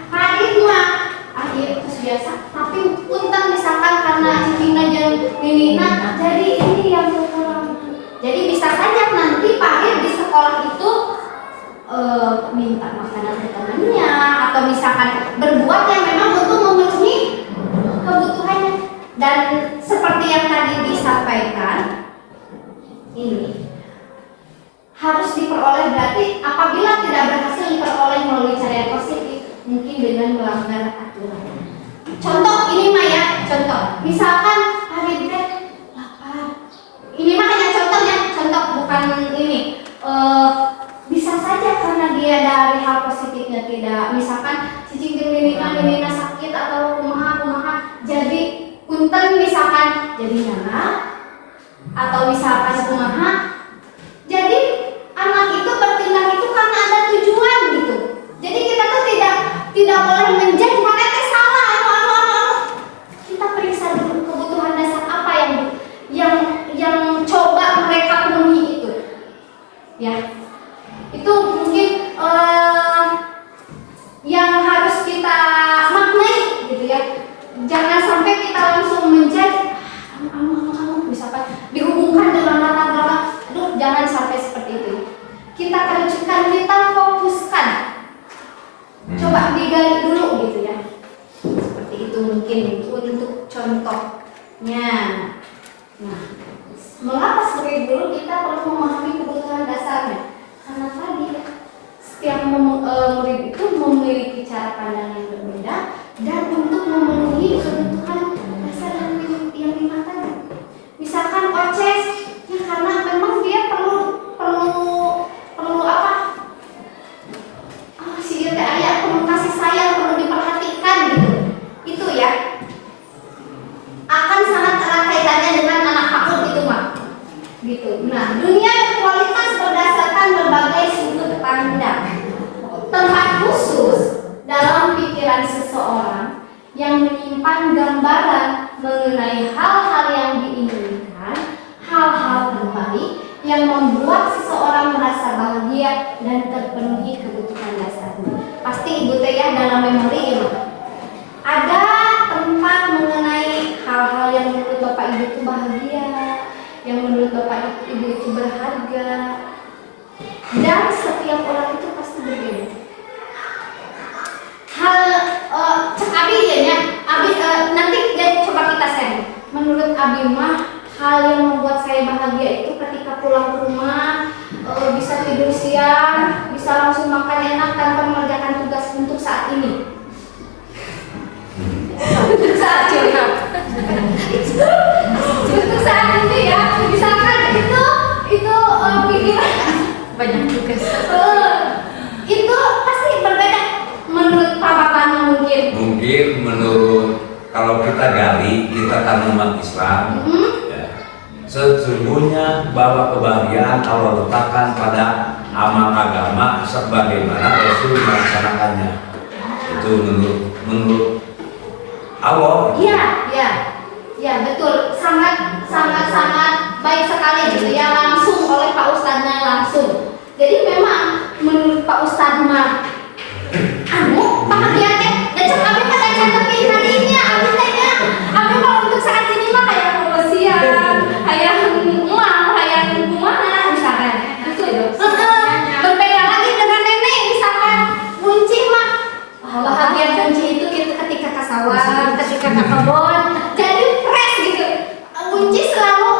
Farid mah akhir biasa, tapi punten misalkan karena cicingna jeung Nina, jadi ini yang kurang. Jadi bisa saja nanti Farid di sekolah itu minta makanan ke temannya atau misalkan berbuat yang memang untuk memenuhi kebutuhannya. Dan seperti yang tadi disampaikan, ini harus diperoleh, berarti apabila tidak berhasil diperoleh melalui cara yang positif, mungkin dengan melanggar aturan. Contoh ini mah ya, contoh. Misalkan hari ini lapar. Ini mah hanya contohnya, contoh bukan ini. Bisa saja karena dia dari hal positifnya tidak, misalkan cicing Nina sakit atau kumaha, jadi punten misalkan jadi nyana atau misalkan kumaha, jadi anak itu bertindak itu karena ada tujuan gitu. Jadi kita tuh tidak boleh menjudge mana teh salah anu. Kita periksa dulu kebutuhan dasar apa yang coba mereka penuhi itu. Ya. Itu mungkin yang harus kita maknai gitu ya. Jangan sampai kita langsung menjudge misalkan dihubungkan dengan latar. Aduh, jangan sampai seperti itu. Kita kerucutkan, kita fokuskan. Coba digali dulu gitu ya. Seperti itu mungkin untuk contohnya. Nah, mengapa sebagai guru kita perlu memahami kebutuhan dasarnya? Karena tadi setiap murid itu memiliki cara pandang yang berbeda dan untuk memenuhi kebutuhan dasar yang 5 tadi. Misalkan Oces, ya karena memang dia perlu apa? Si Irte ayah perlu kasih sayang, perlu diperhatikan gitu. Itu ya. Akan sangat erat kaitannya dengan anak takut itu mah. Gitu. Nah, dunia berkualitas berdasarkan berbagai sudut pandang. Tempat khusus dalam pikiran seseorang yang menyimpan gambaran mengenai hal-hal yang diinginkan, hal-hal terbaik yang membuat seseorang merasa bahagia dan terpenuhi kebutuhan dasarnya. Pasti Ibu teh ya dalam memori ya. Ada tempat mengenai hal-hal yang menurut Bapak Ibu itu bahagia, yang menurut Bapak Ibu itu berharga, dan setiap orang itu pasti berbeda. Hal cek Abi ya, Abi nanti coba kita share. Menurut Abi mah hal yang membuat saya bahagia itu ketika pulang ke rumah bisa tidur siang, bisa langsung makan enak tanpa mengerjakan tugas untuk saat ini. Untuk saat curhat. Itu pasti berbeda menurut Pak Bapaknya mungkin. Mungkin menurut kalau kita gali, kita kan umat Islam, ya, sesungguhnya bahwa kebahagiaan Allah letakkan pada amal agama sebagaimana Rasul melaksanakannya. Itu menurut Allah. Iya, betul. Sangat baik sekali gitu ya, langsung oleh Pak Ustadznya langsung. Jadi memang menurut Pak Ustadznya bahagia teh, dan cek abi pada cantik harinya, abi tehnya, abi mau untuk saat ini mah kayak kebersihan, kayak emak, kayak kumaha misalkan. Berbeda lagi dengan nenek misalkan, kunci mah bahagia kunci itu kita ketika ke sawah, ketika ke kebun, jadi fresh gitu. Kunci selalu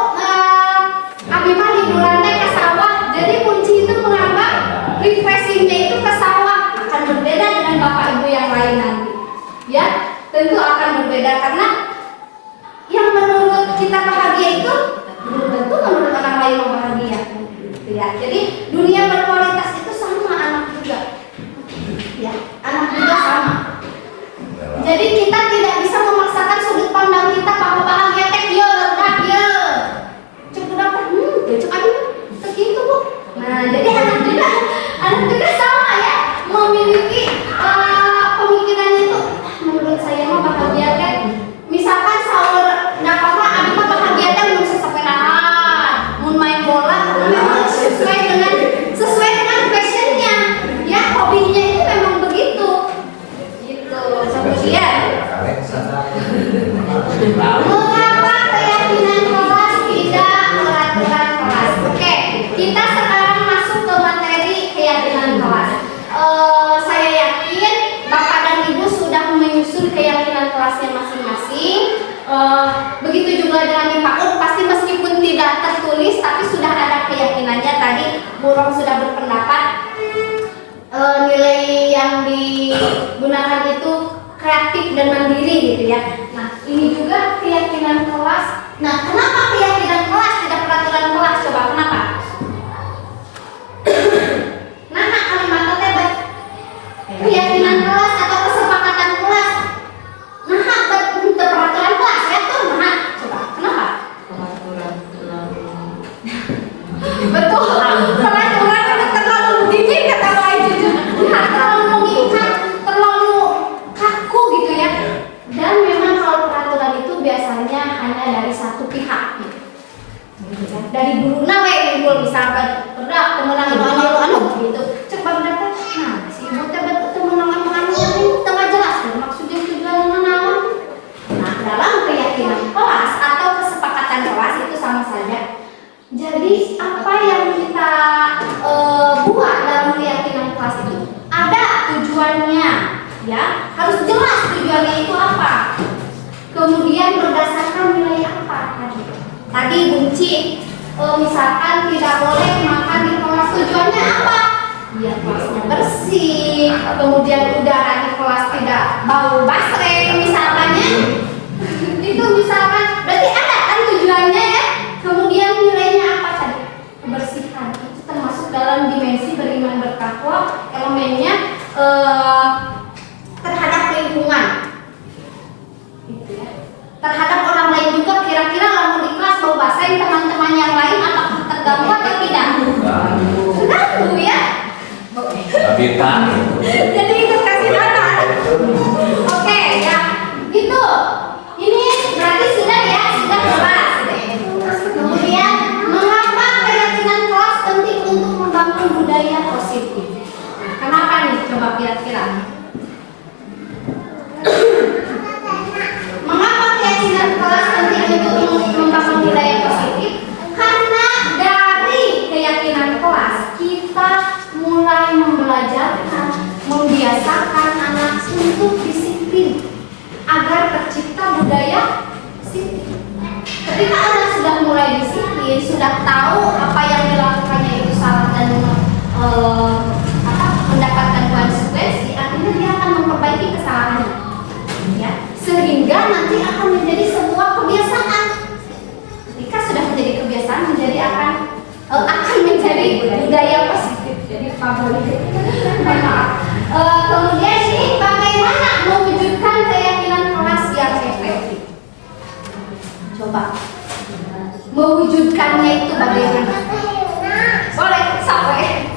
abi mah liburan teh ke sawah, jadi kunci itu menganggap refreshingnya itu ke sawah. Akan berbeda dengan bapak ibu yang lain nanti, ya tentu akan berbeda karena yang menurut kita bahagia itu belum tentu menurut orang lain mau bahagia, gitu ya. Jadi dunia berkualitas itu sama anak juga, ya anak juga sama. Jadi kita tidak bisa memaksakan sudut pandang kita bahwa bahagia teh yo rendah yo, cukup dapat cek aja segitu bu. Nah jadi anak juga sama ya, memiliki pemikirannya itu menurut saya mah bahagia kan misalkan sahur nggak apa-apa, abi mah bahagia kan belum sesepedahan mau main bola, memang sesuai dengan passionnya ya, hobinya itu memang begitu gitu. Kemudian mengapa keyakinan kelas tidak peraturan kelas? Oke, kita sekarang masuk ke materi keyakinan kelas. Saya yakin Bapak dan Ibu sudah menyusun keyakinan kelasnya masing-masing. Begitu juga dengan Pak Un, pasti meskipun tidak tertulis tapi sudah ada keyakinannya. Tadi Bu Rom sudah berpendapat nilai yang digunakan itu kreatif dan mandiri gitu ya. Nah ini juga keyakinan kelas. Nah kenapa keyakinan kelas tidak peraturan kelas? Coba kenapa? Nah kalimatnya teh keyakinan kelas atau kesepakatan kelas. Nah peraturan kelas ya tuh. Nah coba kenapa? Betul. Peraturan itu terlalu dini kata Pak Jujur. Nah terlalu mengikat, terlalu kaku gitu ya. Dan memang kalau peraturan itu biasanya hanya dari satu pihak gitu. Dari guru nawe unggul misalkan berdak kemenangan anu gitu cepat dapat. Nah si ibu teh betul kemenangan anu itu tengah jelas maksudnya tujuan menawan. Nah dalam keyakinan kelas atau kesepakatan kelas itu sama saja. Jadi apa yang kita buat dalam keyakinan kelas itu ada tujuannya, ya harus jelas tujuannya itu apa. Kemudian berdasarkan nilai apa tadi kunci. Misalkan tidak boleh makan di kelas, tujuannya apa? Biar kelasnya bersih, kemudian udara di kelas tidak bau basreng misalkannya. Itu misalkan berarti ada kan tujuannya ya. Kemudian nilainya apa tadi? Kebersihan. Itu termasuk dalam dimensi beriman bertakwa, elemennya terhadap lingkungan. Gitu ya. Terhadap orang lain juga, kira-kira lalu di kelas bau basreng teman-teman yang lain apakah terganggu atau tidak? Terganggu ya. Tapi tak. Jadi ikut kasih data. Oke ya, gitu. Ini berarti sudah ya, sudah kelas. Kemudian mengapa keyakinan kelas penting untuk membangun budaya positif? Kenapa nih? Coba kira-kira. Mengapa keyakinan kelas penting untuk membangun budaya positif? Karena dari keyakinan kelas kita mulai membelajarkan Bapak. Mewujudkannya itu bagaimana? Boleh, sampai.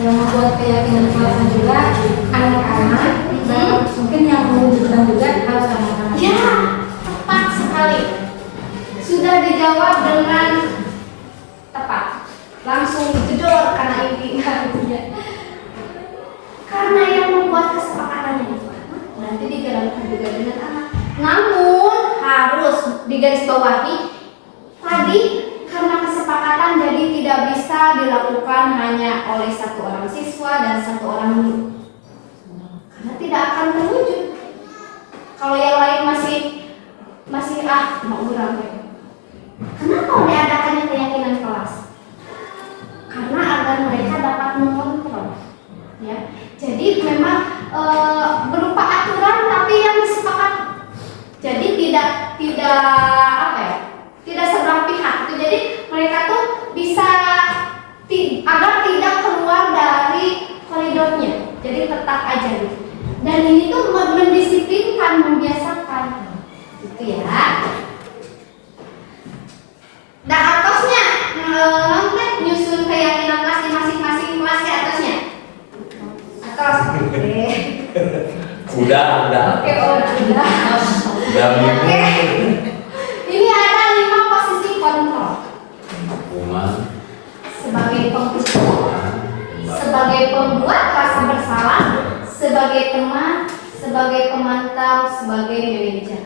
Yang membuat keyakinan kelasan juga anak-anak, mungkin yang mewujudkan juga harus anak-anak. Ya, tepat sekali. Sudah dijawab dengan tepat. Langsung jedor karena intinya. Karena yang membuat kesepakatannya itu nanti dijalankan juga dengan anak. Namun harus digarisbawahi tadi karena kesepakatan jadi tidak bisa dilakukan hanya oleh satu orang siswa dan satu orang guru. Karena tidak akan terwujud. Kalau yang lain masih mau kurang. Kenapa diadakannya keyakinan kelas? Karena agar mereka dapat mengontrol. Ya. Jadi memang berupa aturan tapi yang disepakati. Jadi tidak seberang pihak. Jadi mereka tuh bisa agar tidak keluar dari koridornya. Jadi tetap aja gitu. Dan ini tuh mendisiplinkan, membiasakan. Gitu ya. Dan atasnya nanti nyusun keyakinan kelas di masing-masing kelas di atasnya. Atas. Oke. Udah. Oke, udah. Oke. Ini ada 5 posisi kontrol. Sebagai pengkhusus, sebagai pembuat rasa bersalah, sebagai teman, sebagai pemantau, sebagai manajer.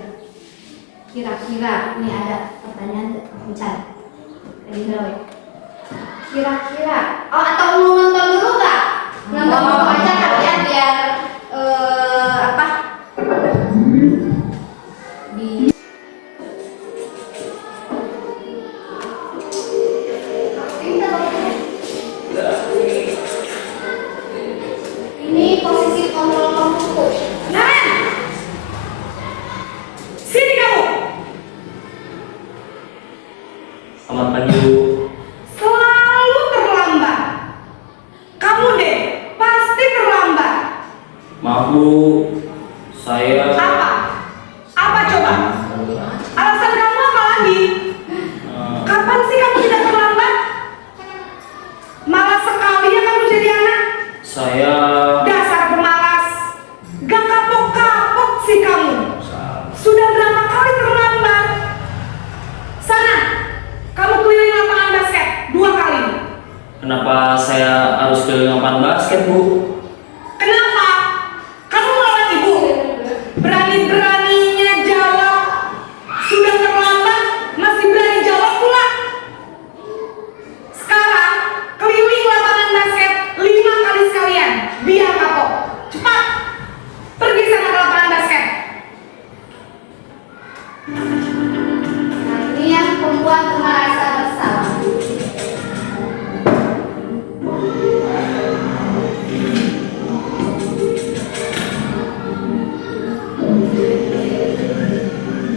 Kira-kira ini ada pertanyaan Ucan. Kira-kira atau mau nonton dulu nggak? Nonton dulu aja kalian biar ini posisi kontrol pembuku. Sini kamu. Selamat pagi, Bu. Selalu terlambat. Kamu deh pasti terlambat. Maaf, Bu. Saya Apa coba? Alasan kamu apa lagi? Kapan sih kamu tidak terlambat? Malas sekali ya kamu jadi anak. saya Dasar pemalas. Gak kapok-kapok sih kamu. Sudah berapa kali terlambat? Sana, kamu keliling lapangan basket 2 kali. Kenapa saya harus keliling lapangan basket, Bu? Kenapa? Kamu melawan ibu. Berani-beraninya jawab. Sudah terlambat, masih berani jawab pula. Sekarang, keliling lapangan basket 5 kali sekalian. Biar kapok. Cepat. Pergi sana ke lapangan basket. Nah, ini yang membuat merasa bersalah.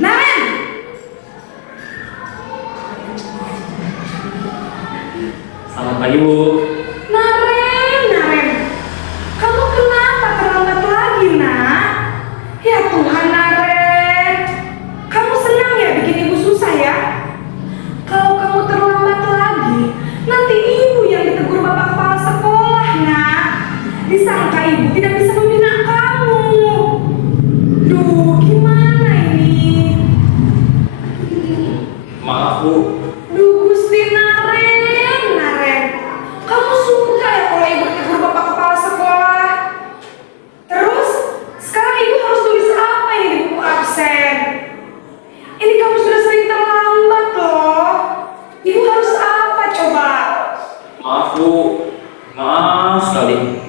Naren! Selamat pagi, Bu. Naren. Kamu kenapa terlambat lagi, nak? Ya Tuhan, Naren. Kamu senang ya bikin ibu susah ya? Kalau kamu terlambat lagi, nanti ibu yang ditegur bapak kepala sekolah, nak. Disangka ibu tidak bisa membina kamu. Duh, gimana ini? Maaf, Bu. Duh, Gusti Naren. Kamu suka ya kalau ibu tegur bapak kepala sekolah? Terus, sekarang ibu harus tulis apa ini di buku absen? Ini kamu sudah sering terlambat loh. Ibu harus apa coba? Maaf, Bu. Maaf sekali.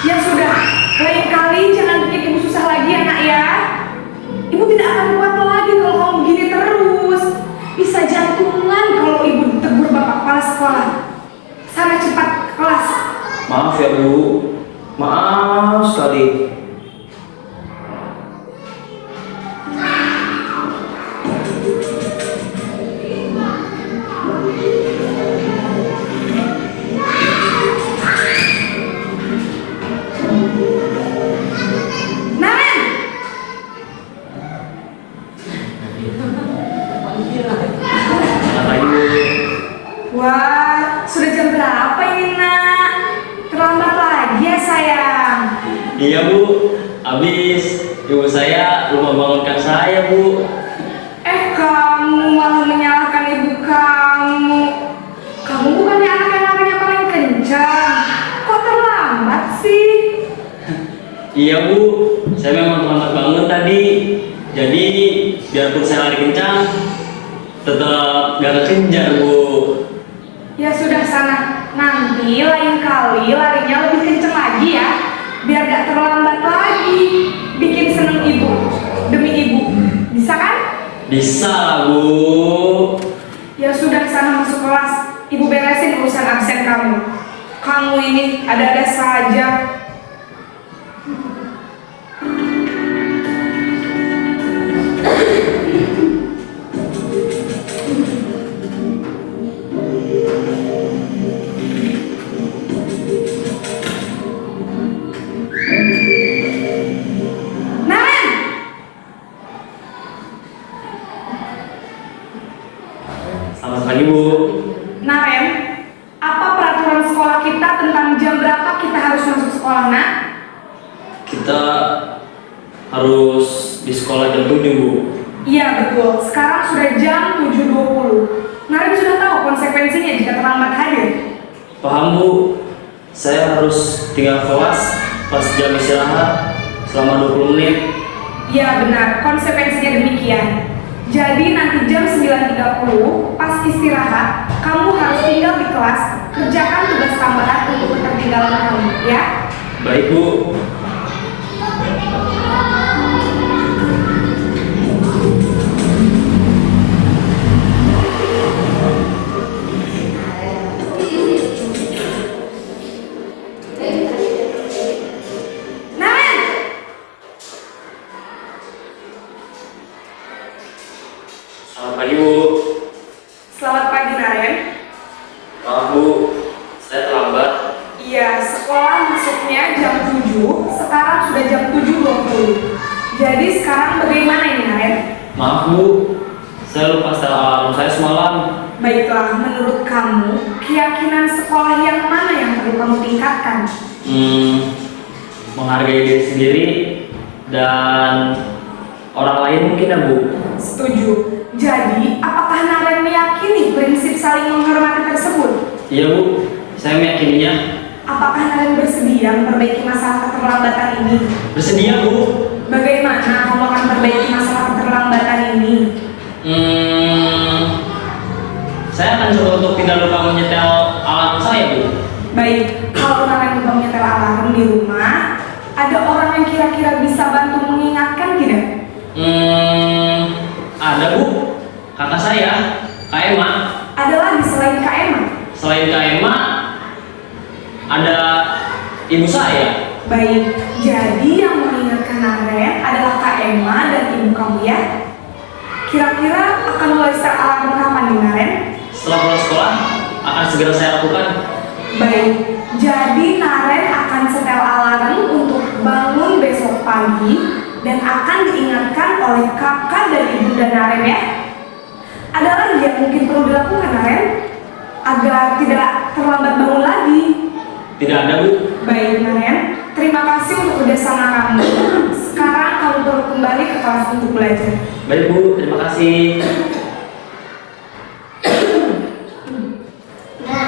Ya sudah, lain kali jangan bikin ibu susah lagi ya nak ya. Ibu tidak akan kuat lagi kalau kamu begini terus. Bisa jantungan kalau ibu ditegur bapak kepala sekolah. Sana cepat ke kelas. Maaf ya, Bu. Maaf sekali. Naren! habis ibu saya lupa bangunkan saya, Bu. Kamu malah menyalahkan ibu kamu. Kamu bukannya anak yang larinya paling kencang. Kok terlambat sih? Iya, Bu. Saya memang terlambat bangun tadi. Jadi, biarpun saya lari kencang, tetap gak kekejar, Bu. Ya sudah sana. Nanti lain kali larinya lebih kencang lagi ya. Biar gak terlambat lagi. Bikin seneng ibu. Demi ibu. Bisa kan? Bisa, Bu. Ya sudah sana masuk kelas. Ibu beresin urusan absen kamu. Kamu ini ada-ada saja. Selamat pagi, Bu. Naren, apa peraturan sekolah kita tentang jam berapa kita harus masuk sekolah, nak? Kita harus di sekolah jam 7, Bu. Iya betul, sekarang sudah jam 7.20. Naren sudah tahu konsekuensinya jika terlambat hadir. Paham, Bu. Saya harus tinggal kelas pas jam istirahat selama 20 menit. Iya benar, konsekuensinya demikian. Jadi nanti jam 9.30 pas istirahat, kamu harus tinggal di kelas, kerjakan tugas tambahan untuk ketertinggalan kamu, ya? Baik, Bu. Selamat pagi, Bu. Selamat pagi, Naren. Maaf, Bu. Saya terlambat. Iya, sekolah masuknya jam 7, sekarang sudah jam 7.20. Jadi sekarang bagaimana ini, Naren? Maaf, Bu. Saya lupa setel alarm saya semalam. Baiklah, menurut kamu, keyakinan sekolah yang mana yang perlu kamu tingkatkan? Menghargai diri sendiri dan orang lain mungkin, ya, Bu. Setuju. Jadi, apakah Naren meyakini prinsip saling menghormati tersebut? Iya, Bu. Saya meyakininya. Apakah Naren bersedia memperbaiki masalah keterlambatan ini? Bersedia, Bu. Bagaimana kamu akan perbaiki masalah keterlambatan ini? Saya akan coba untuk tidak lupa menyetel alarm saya, Bu. Baik, kalau Naren lupa menyetel alarm di rumah, ada orang yang kira-kira bisa bantu mengingatkan tidak? Ada, Bu. Kakak saya, Kak Emma. Ada lagi selain Kak Emma? Selain Kak Emma, ada ibu saya. Baik, jadi yang mengingatkan Naren adalah Kak Emma dan ibu kamu ya? Kira-kira akan mulai start alarm kapan nih, Naren? Setelah pulang sekolah, akan segera saya lakukan. Baik, jadi Naren akan setel alarm untuk bangun besok pagi dan akan diingatkan oleh kakak dan ibunda Naren ya. Ada lagi yang mungkin perlu dilakukan, Naren, agar tidak terlambat bangun lagi? Tidak ada, Bu. Baik, Naren, terima kasih untuk kerjasama kamu. Sekarang kamu perlu kembali ke kelas untuk belajar. Baik, Bu. Terima kasih. Nah,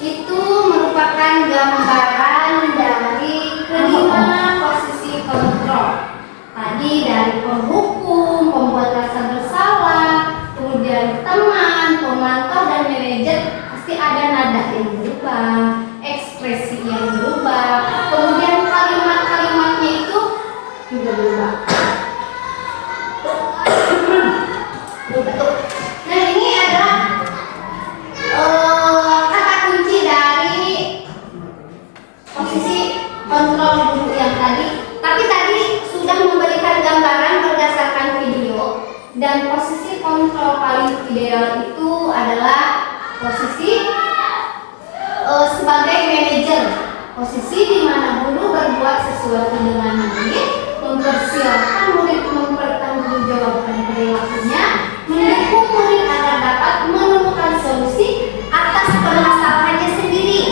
itu merupakan gambaran dari kelima posisi kontrol. Tadi dari penghukum, pembuat rasa bersalah, kemudian teman, pemantau dan manajer, pasti ada nada yang berubah, ekspresi yang berubah, kemudian kalimat-kalimatnya itu juga berubah. Nah, ini adalah kata kunci dari posisi kontrol guru yang tadi. Tapi tadi sudah memberikan gambaran berdasarkan video, dan posisi kontrol paling ideal itu adalah posisi sebagai manajer, posisi di mana guru berbuat sesuatu dengan baik, mempersilahkan murid mempertanggungjawabkan perilakunya, mendukung murid agar dapat menemukan solusi atas permasalahannya sendiri.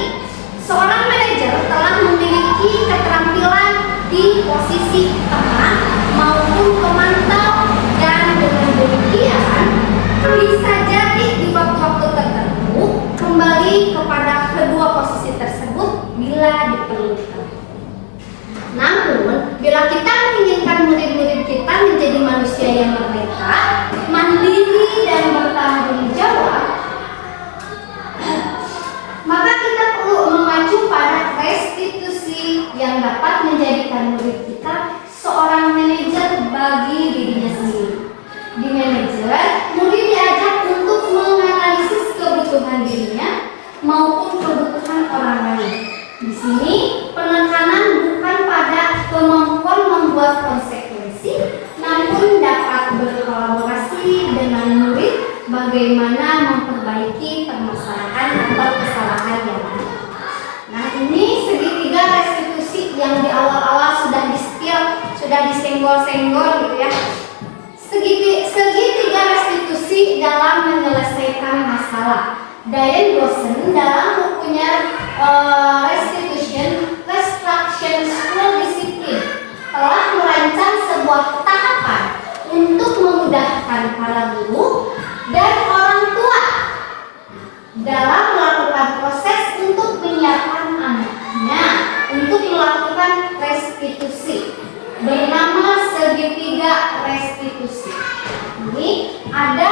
Seorang manajer telah murid kita. Namun, bila kita menginginkan murid-murid kita menjadi manusia yang merdeka, mandiri dan bertanggung jawab, maka kita perlu mengacu pada restitusi yang dapat menjadikan murid kita seorang manajer bagi dirinya sendiri. Di manajer, murid diajak untuk menganalisis kebutuhan dirinya maupun kebutuhan orang lain. Di sini penekanan bukan pada kemampuan membuat konsekuensi, namun dapat berkolaborasi dengan murid bagaimana memperbaiki permasalahan atau kesalahan yang ada. Nah, ini segitiga restitusi yang di awal-awal sudah di-spill, sudah disenggol-senggol gitu ya. Segitiga restitusi dalam menyelesaikan masalah. Diane Dawson dalam bukunya Restitution, Restruction School Discipline telah merancang sebuah tahapan untuk memudahkan para guru dan orang tua dalam melakukan proses untuk menyiapkan anaknya untuk melakukan restitusi, bernama segitiga restitusi. Ini ada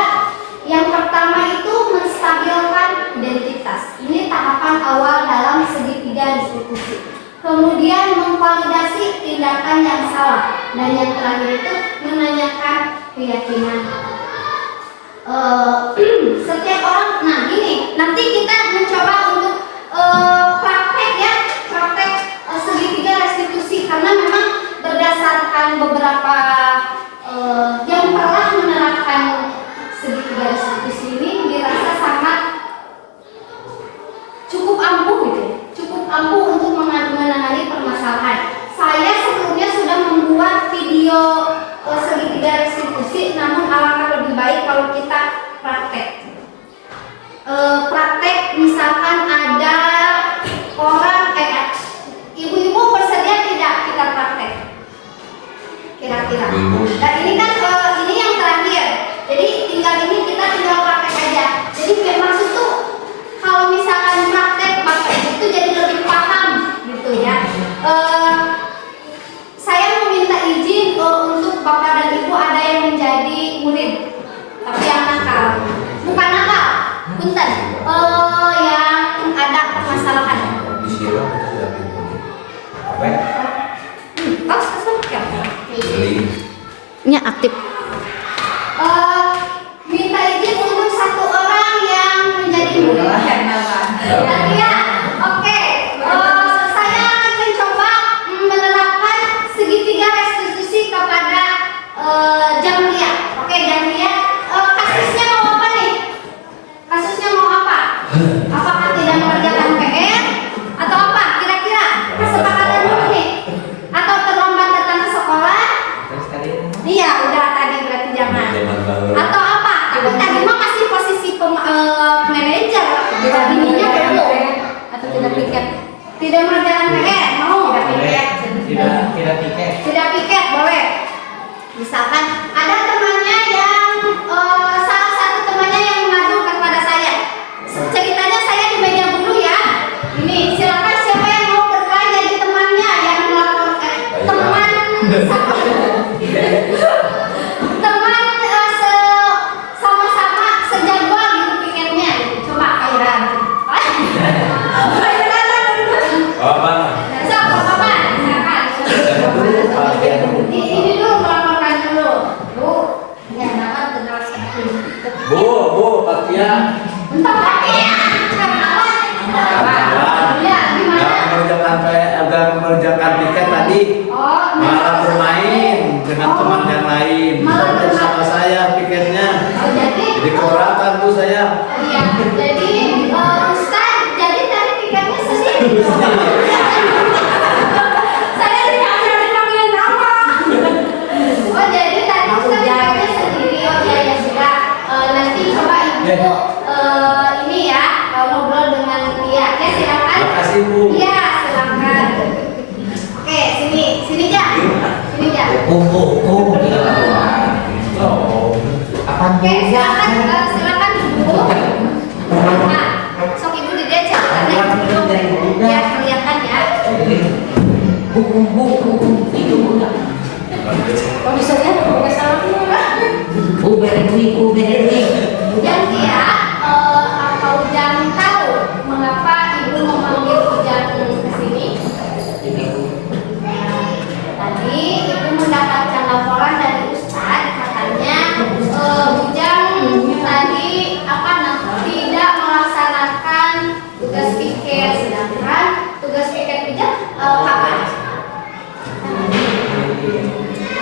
yang pertama itu menstabilkan identitas. Ini tahapan awal dalam segitiga restitusi. Kemudian memvalidasi tindakan yang salah, dan yang terakhir itu menanyakan keyakinan. Setiap orang, nah gini, nanti kita mencoba untuk praktek ya, praktek segitiga restitusi, karena memang berdasarkan beberapa yang pernah menerapkan segitiga restitusi ini dirasa sangat cukup ampuh gitu ya, cukup ampuh untuk menangani permasalahan. Saya sebelumnya sudah membuat video segitiga restitusi, namun alangkah lebih baik kalau kita praktek. Praktek misalkan ada orang ibu-ibu bersedia tidak kita praktek kira-kira. Dan ini kan ini yang terakhir. Jadi ini kita tinggal praktek aja. Jadi maksud tuh kalau misalkan praktek itu jadi lebih paham gitu ya. Saya meminta izin untuk bapak dan ibu ada yang menjadi murid, tapi yang nakal, bukan nakal, punten, yang ada permasalahan. Disiram itu ya. Apa? Tos kesempat. Nya aktif. Minta izin untuk satu orang yang menjadi murid. Ya, oke. Saya akan mencoba menerapkan segitiga restitusi kepada Jamlia. Oke, Jamlia. Kasusnya mau apa nih? Kasusnya mau apa? Apakah tidak mengerjakan PR atau apa? Kira-kira kesepakatan dulu nih. Atau terlambat datang ke sekolah? Iya, udah tadi berarti jangan. Atau apa? Tapi tadi mah masih posisi manajer. Tidak Ininya belum. atau tidak piket. Tidak mengerjakan PR, mau? Tidak piket, boleh. Misalkan ada temannya yang salah satu temannya yang mengadu kepada saya. Ceritanya saya di meja guru ya. Ini silakan siapa yang mau berperan jadi temannya yang melaporkan teman sama-sama sejadwal gitu pikirnya. Coba Kairan. Apa? Ini dulu melaporkan dulu. Bu, ya dapat generasi aku. Bu, Patia. Untuk apa ya? Ya, gimana? Agar mengerjakan tiket tadi Oh, malah bermain dengan teman yang lain. Malah bermain. Sama saya piketnya. Oh, jadi keberatan tuh saya. iya, jadi Ustaz, jadi tadi pikirnya sendiri. Saya tidak pernah dipanggil nama. Oh, jadi tadi Ustaz pikirnya sendiri. Oh ya, ya sudah. Nanti coba ibu ini ya ngobrol dengan dia. Ya silakan. Makasih Bu. Iya, silakan. Oke, sini aja. Sini aja. Oke, silakan ibu. Nah, sok ibu di dia ceritanya dulu biar kelihatan ya. Hukum itu udah. Kalau bisa lihat pakai salahnya. Uberi. Ujang ya, apa Ujang tahu mengapa ibu memanggil Ujang ke sini? Tadi ibu mendapatkan laporan dari Ustadz, katanya Ujang tadi tidak melaksanakan tugas piket, sedangkan tugas piket Ujang kapan?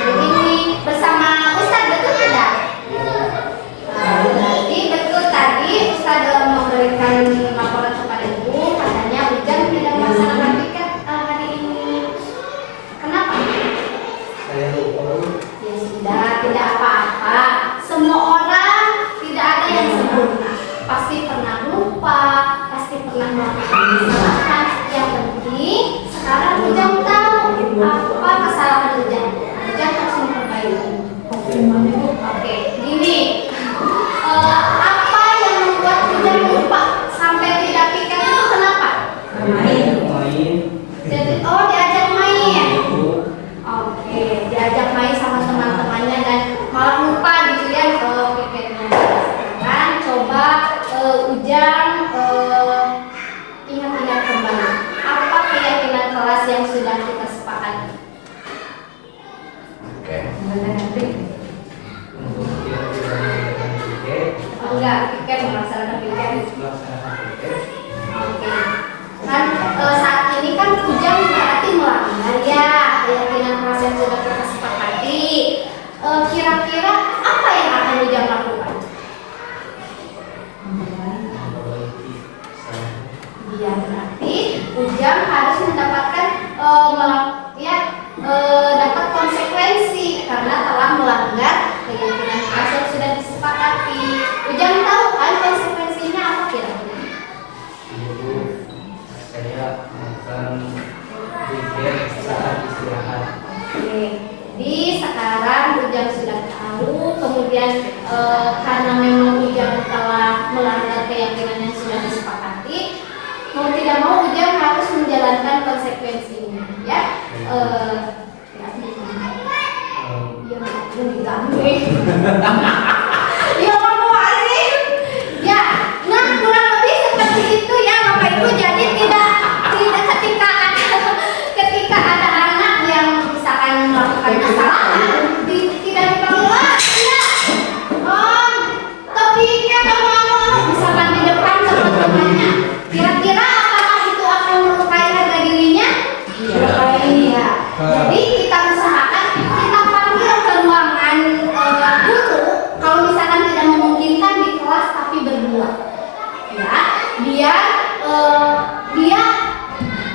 Ini bersama Ustadz, betul tidak? Jadi betul tadi Ustadz memberikan laporan kepada ibu, katanya Ujang tidak melaksanakan piket hari ini. Kenapa? Ya sudah, tidak apa-apa. Semua orang tidak ada yang sempurna. Pasti pernah lupa, pasti pernah melakukan kesalahan. Yang penting sekarang Ujang tahu apa kesalahan Ujang. Ujang harus memperbaiki. Oke, gini. Apa yang membuat Ujang lupa sampai tidak piket itu kenapa? Jadi, diajak main. Oke, diajak main sama teman-temannya dan malah lupa gitu ya piketnya. Sekarang coba Ujang ingat-ingat kembali. Apa keyakinan kelas yang sudah kita sepakati? Oke. Enggak, piket melaksanakan piket. Oke. Kan saat ini kan Ujang berarti melanggar ya keyakinan kelas yang sudah kita sepakati. Kira-kira apa yang akan Ujang lakukan? Ya berarti Ujang harus mendapatkan dapat konsekuensi karena telah melanggar keyakinan kelas yang sudah disepakati. Ujang tahu kan konsekuensinya apa kira-kira? Saya akan pikir saat istirahat. Oke, jadi sekarang Ujang sudah tahu, kemudian karena memang Ujang telah melanggar keyakinan yang sudah disepakati, mau tidak mau Ujang harus menjalankan konsekuensinya, ya. Ya kamu Arif. Ya, nah kurang lebih seperti itu ya Bapak Ibu. Jadi tidak ketika ada anak yang misalkan melakukan kesalahan, tidak diperluas ya. Tapi kan kamu misalkan di depan teman-temannya, kira-kira apakah itu akan melukai harga dirinya? Iya. Jadi kita usahakan kita panggil ke ruangan guru kalau misalkan tidak memungkinkan di kelas tapi berdua, ya, biar dia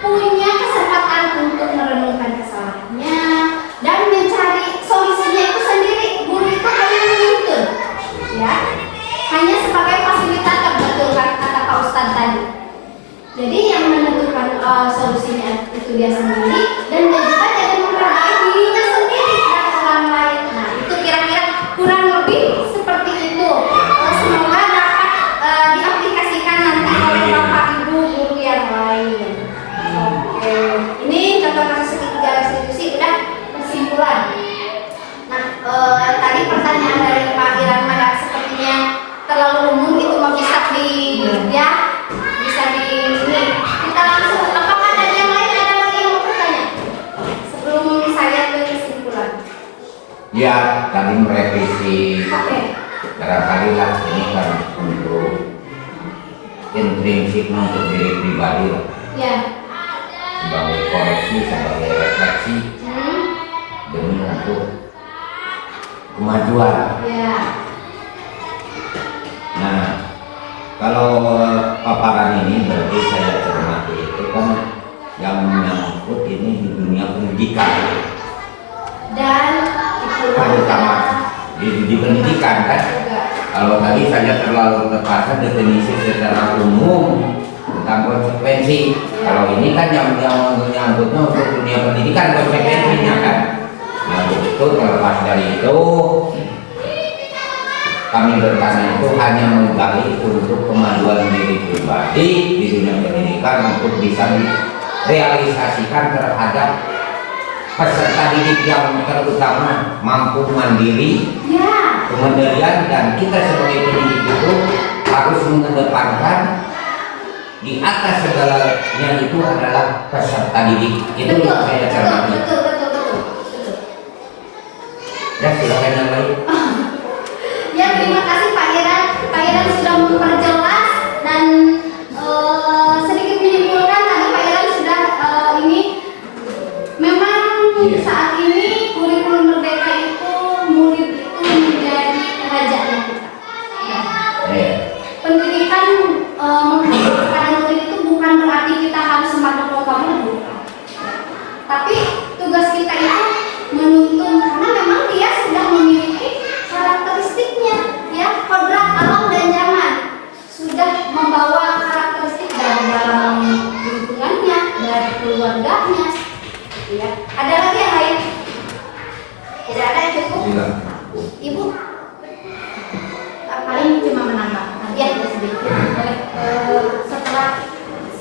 punya kesempatan untuk merenungkan kesalahannya dan mencari solusinya itu sendiri. Guru itu hanya menuntun, ya, hanya sebagai fasilitator, betul kan kata Pak Ustadz tadi. Jadi yang menentukan solusinya itu dia sendiri dan dia juga jadi memperbaiki dirinya sendiri dan orang lain. Nah itu kira-kira kurang lebih seperti itu. Semoga dapat diaplikasikan nanti oleh Bapak Ibu guru yang lain. Oke, ini contoh kasus ketiga restitusi udah kesimpulan. Nah tadi pertanyaan dari Pak Irama sepertinya terlalu umum, itu mau bisa ini. Kita langsung, apakah ada yang lain, ada lagi yang mau bertanya sebelum saya ke kesimpulan? Ya, tadi merevisi. Oke. Barangkali lah ini kan untuk intrinsik untuk diri pribadi lah. Ya. Sebagai koreksi, sebagai refleksi demi untuk kemajuan. Ya. Nah, kalau paparan ini berarti saya cermati itu kan yang menyangkut ini di dunia pendidikan Dan terutama di pendidikan kan. Kalau tadi saya terlalu terpaksa definisi secara umum tentang konsekuensi. Kalau ini kan yang menyangkutnya untuk dunia pendidikan konsekuensinya kan. Nah begitu, terlepas dari itu kami bertanya itu hanya menggali untuk kemajuan diri pribadi di dunia pendidikan untuk bisa direalisasikan terhadap peserta didik yang terutama mampu mandiri, Ya. kemandirian, dan kita sebagai pendidik itu harus mengedepankan di atas segalanya itu adalah peserta didik. Itu Betul, yang saya cermati. betul. Ya, silakan yang lain. Ya, terima kasih Pak Iran. Pak Iran sudah memperjelas dan sedikit menyimpulkan tadi Pak Iran sudah ini memang saat ini kurikulum merdeka itu murid itu menjadi kerajaan kita. Ya. Pendidikan kepada murid itu bukan berarti kita harus semata program, bukan. Tapi tugas kita itu menuntun karena memang dia sudah memiliki karakteristiknya, ya, kodrat alam dan zaman sudah membawa karakteristik dari dalam lingkungannya, dari keluarganya, ya. Ada lagi yang lain? Tidak ada yang cukup? Silakan. Ibu paling cuma menambah ya sedikit.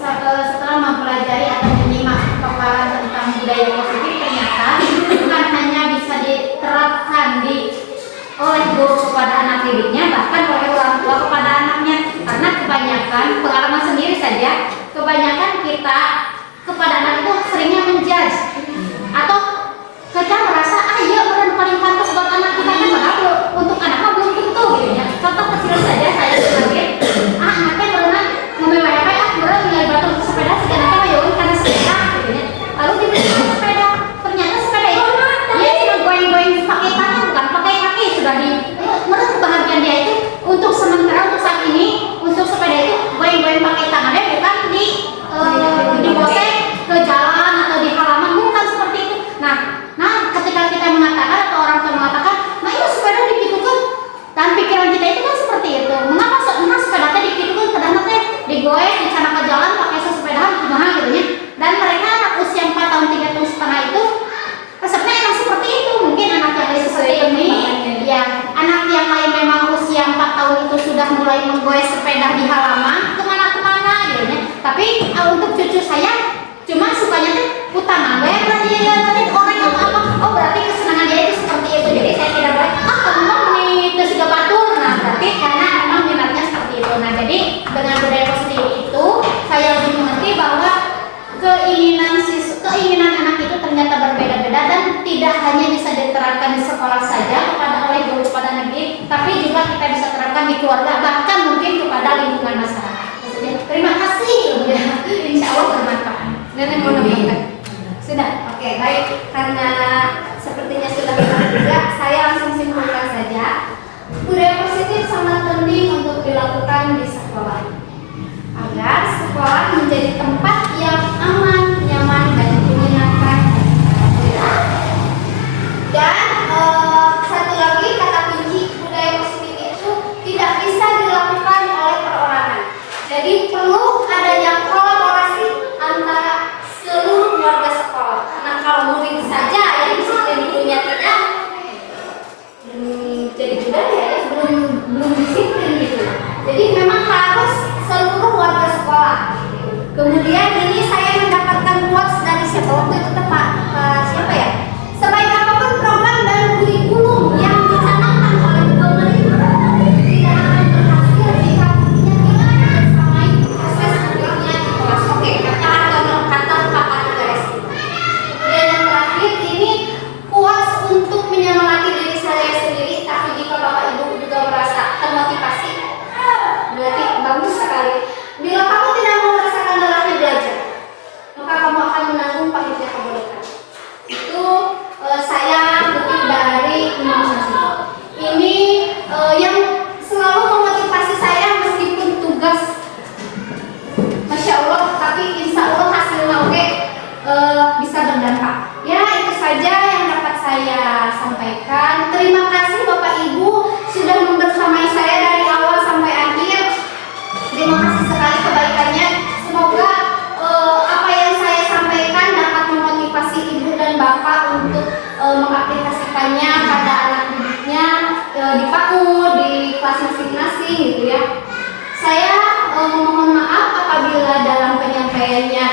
Setelah mempelajari atau menyimak paparan tentang budaya positif, ternyata bukan hanya bisa diterapkan oleh guru kepada anak didiknya, bahkan oleh orang tua kepada anaknya. Karena kebanyakan pengalaman sendiri saja, kebanyakan kita kepada anak itu seringnya menjudge atau kita merasa iya orang paling pantas buat anak kita, kan padahal untuk anak mah belum tentu gitu ya. Contoh kecil saja, saya sebagai anaknya berenang memewah-wah, berenang nilai batu sepeda sekarang kan yaudah karena sepeda gitu ya. Lalu diberi sepeda, ternyata sepeda itu dia cuma goyang-goyang pakai tangan, bukan pakai kaki. Sudah di menurut kebahagiaan dia itu untuk sementara, untuk saat ini, untuk sepeda itu goyang-goyang pakai tangannya, bukan digoseng ke jalan atau di halaman, bukan seperti itu. Nah, ketika kita mengatakan atau orang tua mengatakan, nah itu sepeda dipitukan, dan pikiran kita itu kan seperti itu. Mengapa sepeda dipitukan, padahal nanti digoyang, dicana ke jalan pakai sepedahan kumaha gitu ya. Dan mereka anak usia 4 tahun 3 tahun setengah itu resepnya emang seperti itu. Mungkin anak yang seperti ini, ya anak yang lain memang usia 4 tahun itu sudah mulai menggoyang sepeda di halaman kemana-kemana gitu ya. Tapi untuk cucu saya cuma sukanya tuh utama gue berarti orang yang apa, oh berarti kesenangan dia itu seperti itu. Jadi saya tidak boleh kamu mau itu siga batur. Nah berarti karena memang minatnya seperti itu. Nah jadi dengan budaya positif itu saya lebih mengerti bahwa keinginan anak itu ternyata berbeda-beda dan tidak hanya bisa diterapkan di sekolah saja oleh guru kepada anak didik, tapi juga kita bisa terapkan di keluarga, bahkan mungkin kepada lingkungan masyarakat. Terima kasih, insya Allah bermanfaat. Nenek mau nambahkan? Sudah, oke, baik. Karena sepertinya sudah benar juga, saya langsung simpulkan saja. Budaya positif sangat penting untuk dilakukan di sekolah, agar sekolah menjadi tempat yang aman, nyaman, dan menyenangkan. Dan satu lagi kata kunci budaya positif itu tidak bisa dilakukan oleh perorangan. Jadi perlu adanya kolaborasi antara seluruh warga sekolah. Nah kalau murid saja yang disiplin punya tidak jadi budaya ya belum disiplin gitu. Jadi memang harus seluruh warga sekolah. Kemudian ini saya mendapatkan quotes dari siapa waktu itu Pak siapa ya? Sebaik apapun program dan kurikulum yang dicanangkan oleh pemerintah tidak akan berhasil jika punya tidak bersamai proses berikutnya di kelas. Oke, kata Pak Garis. Kemudian yang terakhir ini quotes untuk menyemangati diri saya sendiri, tapi jika Bapak Ibu juga merasa termotivasi, berarti bagus sekali. Bila kamu tidak mau merasakan lelahnya belajar, maka kamu akan menanggung pahitnya kebodohan. Itu saya kutip dari Imam Syafi'i. Ini yang selalu memotivasi saya meskipun tugas, masya Allah, tapi insya Allah hasilnya oke, bisa berdampak. Ya itu saja yang dapat saya sampaikan. Terima kasih Bapak Ibu sudah membersamai saya dari awal sampai akhir. Terima kasih sekali kebaikannya. Semoga apa yang saya sampaikan dapat memotivasi Ibu dan Bapak untuk mengaplikasikannya pada anak didiknya di PAUD, di kelas masing-masing gitu ya. Saya memohon maaf apabila dalam penyampaiannya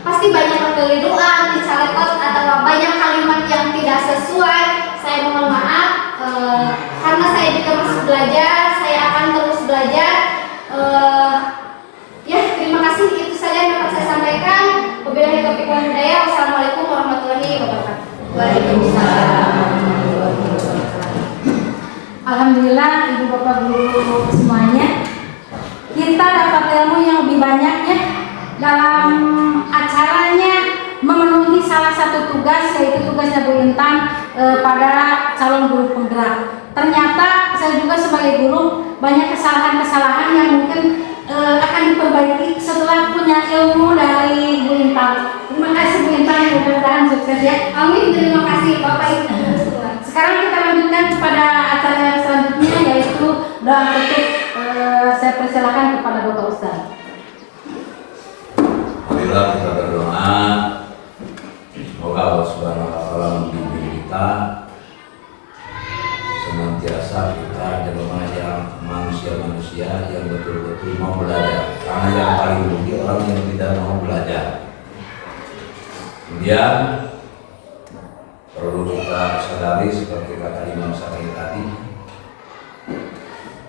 pasti banyak berkeliruan, dicaletot atau banyak kalimat Waalaikumsalam warahmatullahi wabarakatuh. Alhamdulillah ibu bapak guru semuanya, kita dapat ilmu yang lebih banyak ya dalam acaranya memenuhi salah satu tugas, yaitu tugasnya Bu Intan pada calon guru penggerak. Ternyata saya juga sebagai guru banyak kesalahan-kesalahan yang mungkin akan diperbaiki setelah punya ilmu dari Bu Intan. Terima kasih Bu Intan, mudah-mudahan sukses ya. Amin, terima kasih Bapak Ibu. Sekarang kita lanjutkan kepada acara yang selanjutnya, yaitu doa tutup. Saya persilakan kepada Bapak Ustaz. Marilah kita berdoa, semoga Allah Subhanahu wa Ta'ala membimbing kita senantiasa kita mengajar manusia-manusia yang betul-betul mau belajar. Karena yang paling rugi orang yang tidak mau belajar. Kemudian perlu kita sadari seperti kata Imam Syafi'i tadi,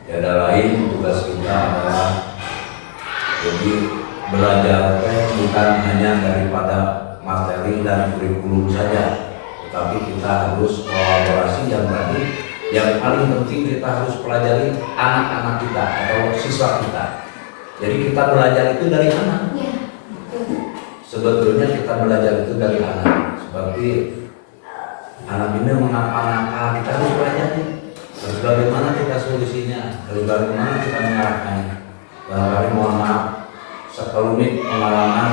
tiada lain tugas kita adalah jadi belajar bukan hanya daripada materi dan kurikulum saja, tetapi kita harus kolaborasi yang tadi. Yang paling penting kita harus pelajari anak-anak kita atau siswa kita. Jadi kita belajar itu dari anak. Sebetulnya kita belajar itu dari anak. Seperti anak ini mengapa nakal, kita harus pelajari. Harus bagaimana kita solusinya, harus bagaimana kita mengarahkannya. Barangkali mohon maaf, sekelumit pengalaman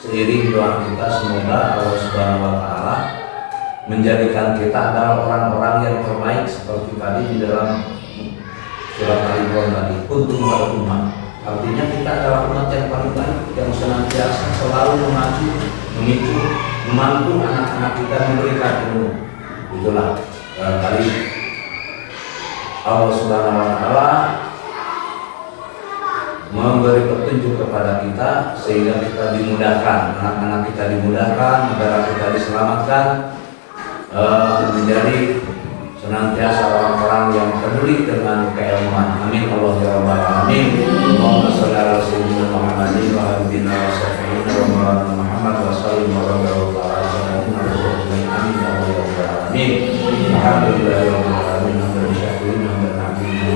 seiring doa kita, semoga Allah Subhanahu wa Ta'ala menjadikan kita adalah orang-orang yang terbaik seperti tadi di dalam surat Al-Imran tadi, kuntum khairal ummah. Artinya kita adalah umat yang paling baik, yang senantiasa selalu memacu, memicu, membantu anak-anak kita memberikan ilmu. Itulah barangkali Allah Subhanahu wa Ta'ala memberi petunjuk kepada kita sehingga kita dimudahkan, anak-anak kita dimudahkan, negara kita diselamatkan, menjadi senantiasa orang-orang yang peduli dengan keilmuan. Amin Allah ya rabbal alamin. Allahumma shalli ala sayyidina Muhammadin wa ala alihi wa sahbihi wa maulana Muhammad wa sallim wa barik ala sayyidina Muhammadin. Amin ya Allah ya rabbal alamin. Alhamdulillah ya rabbil alamin. Hamdan syakirin hamdan hamidin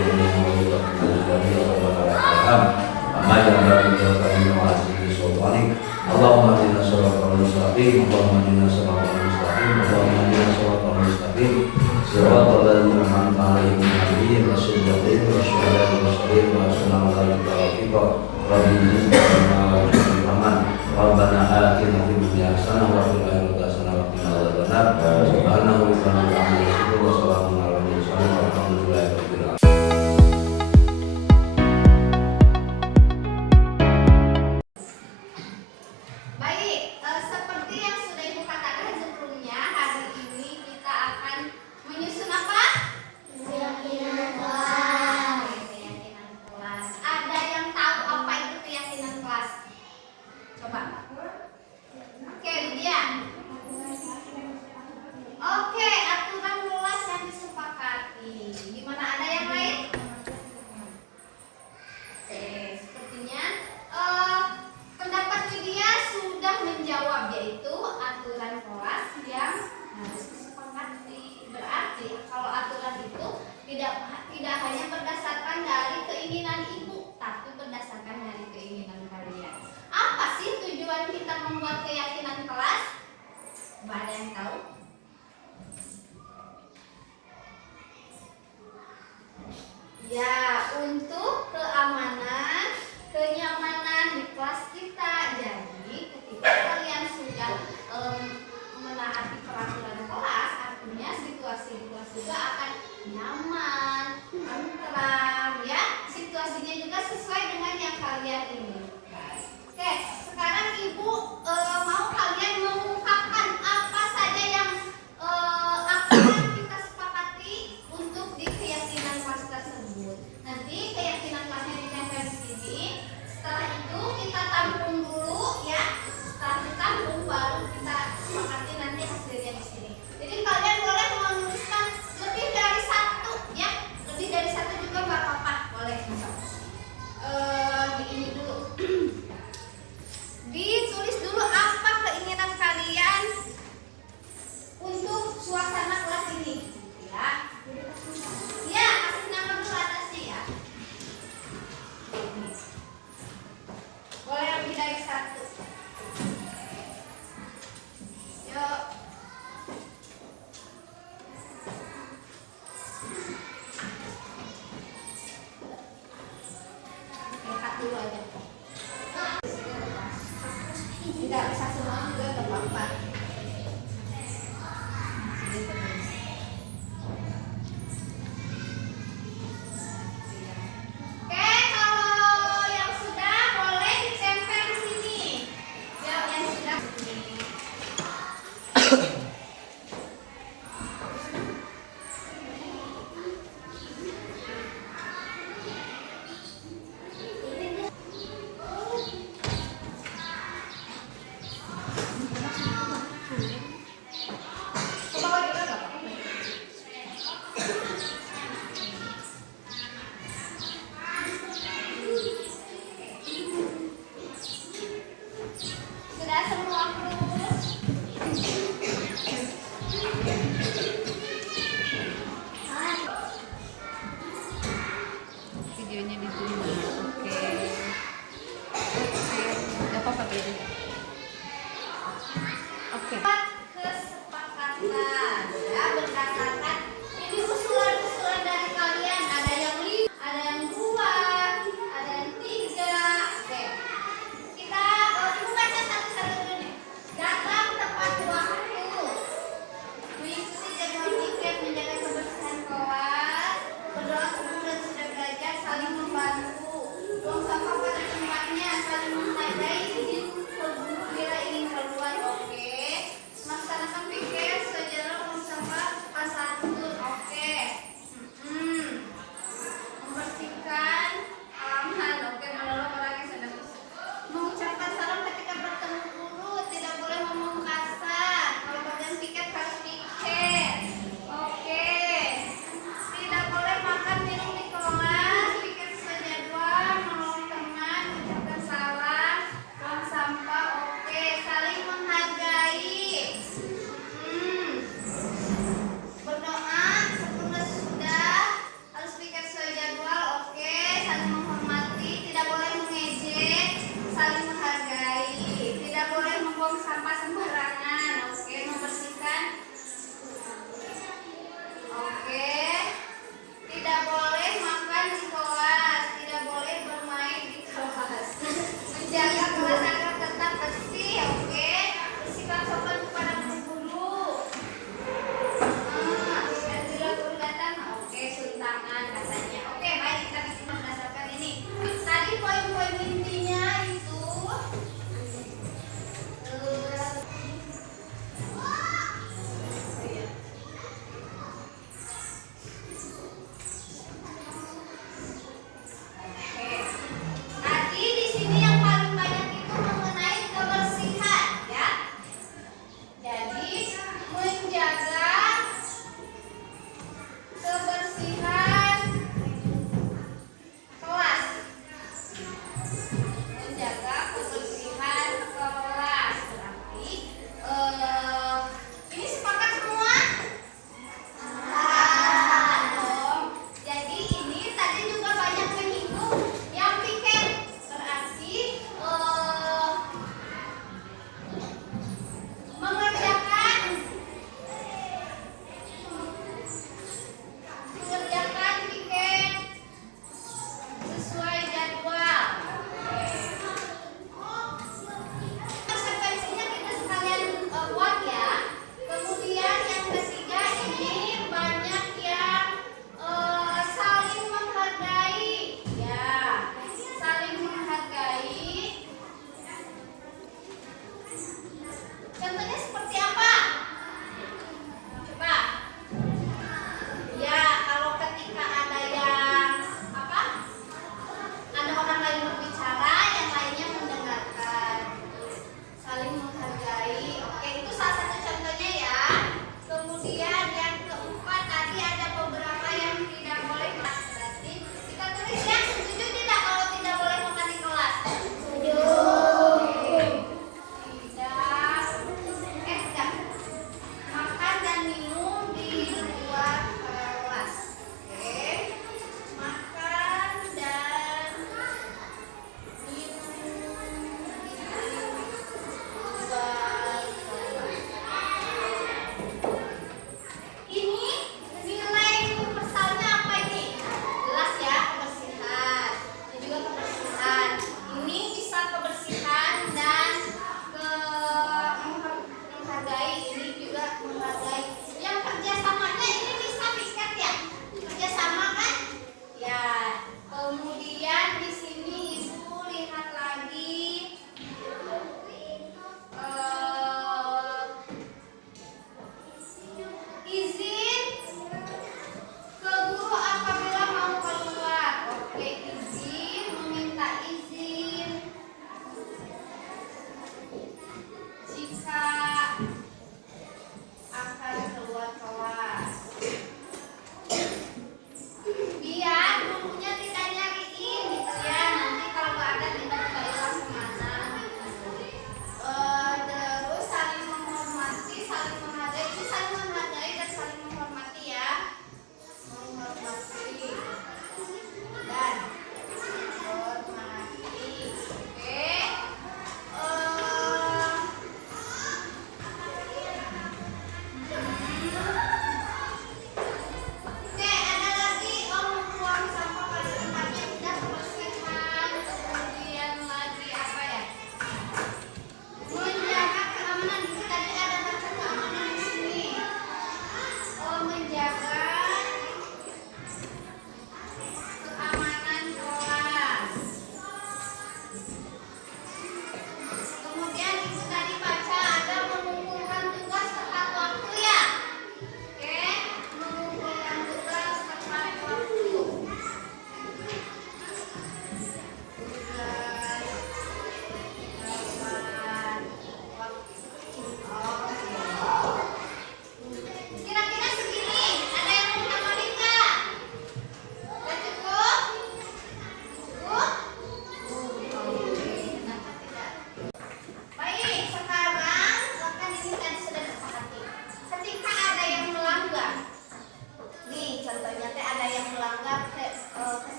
wa Allahumma inna sholatan mustaqim, Allahumma inna sholatan mustaqim, Allahumma inna sholatan mustaqim, siratal ladzina an'amta 'alaihim ghairil maghdubi 'alaihim waladdallin, wa sallallahu alaihi wa sallam. Rabbana atina fid dunya hasanah wa fil akhirati hasanah wa qina adzabannar. Subhanahu wa ta'ala wa salamun ala mursalin walhamdulillahi rabbil alamin. Seperti yang sudah Ibu katakan sebelumnya, hari ini kita akan menyusun apa? Keyakinan kelas. Ada yang tahu apa itu keyakinan kelas? Coba. Oke, dia. Oke, aturan kelas yang disepakati. Gimana, ada yang lain? Oke, sepertinya pendapat media sudah menjawab, yaitu aturan kelas yang harus disepakati. Berarti kalau aturan itu tidak hanya berdasarkan dari keinginan ibu, tapi berdasarkan dari keinginan kalian. Apa sih tujuan kita membuat keyakinan kelas? Ada yang tahu? Ya, untuk keamanan, kenyamanan di kelas kita. Jadi ketika kalian sudah menaati peraturan kelas, artinya situasi di kelas juga akan nyaman, tenteram, ya. Situasinya juga sesuai dengan yang kalian inginkan. Oke, sekarang Ibu mau kalian mengungkapkan apa saja yang Tidak bisa semua juga nggak apa-apa. Oke, kalau yang sudah boleh ditempel di sini. Yang sudah.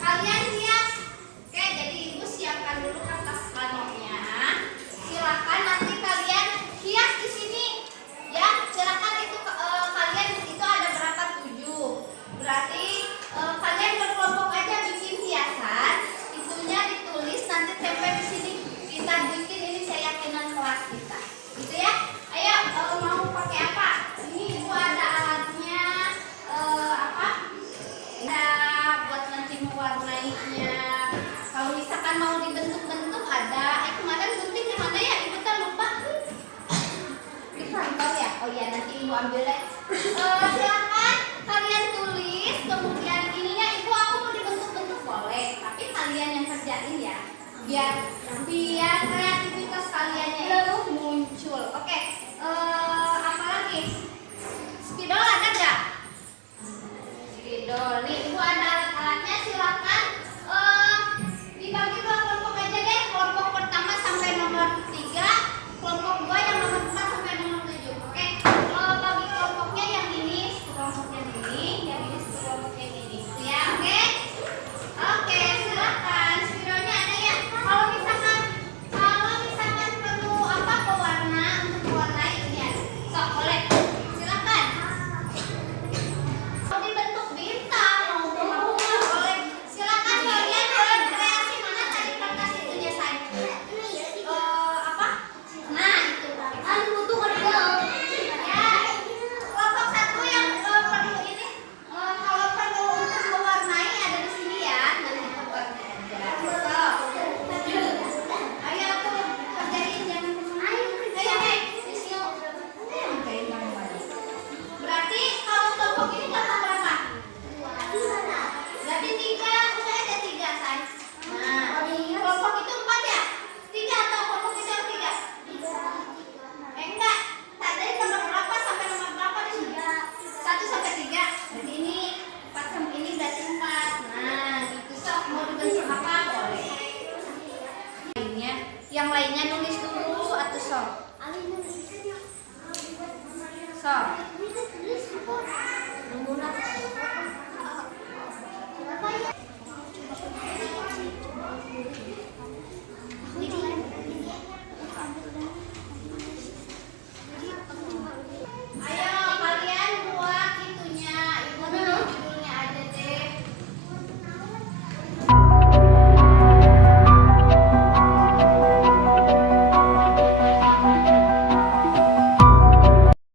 kalian hias. Oke, jadi ibu siapkan dulu kertas panonya. Silakan nanti kalian hias di sini. Ya, silakan itu kalian itu ada berapa? 7. Berarti kalian berkelompok aja bikin hiasan. Itunya ditulis nanti tempel di sini. Kita bikin ini keyakinan kelas kita. Gitu ya. Ayo mau pakai apa? Ini ibu ada alatnya apa? Ada buat nanti mewarnainya. Kalau misalkan mau dibentuk-bentuk ada. Kemarin gunting di mana ya? Ibu tak lupa. Di kantor ya. Oh iya, nanti ibu ambil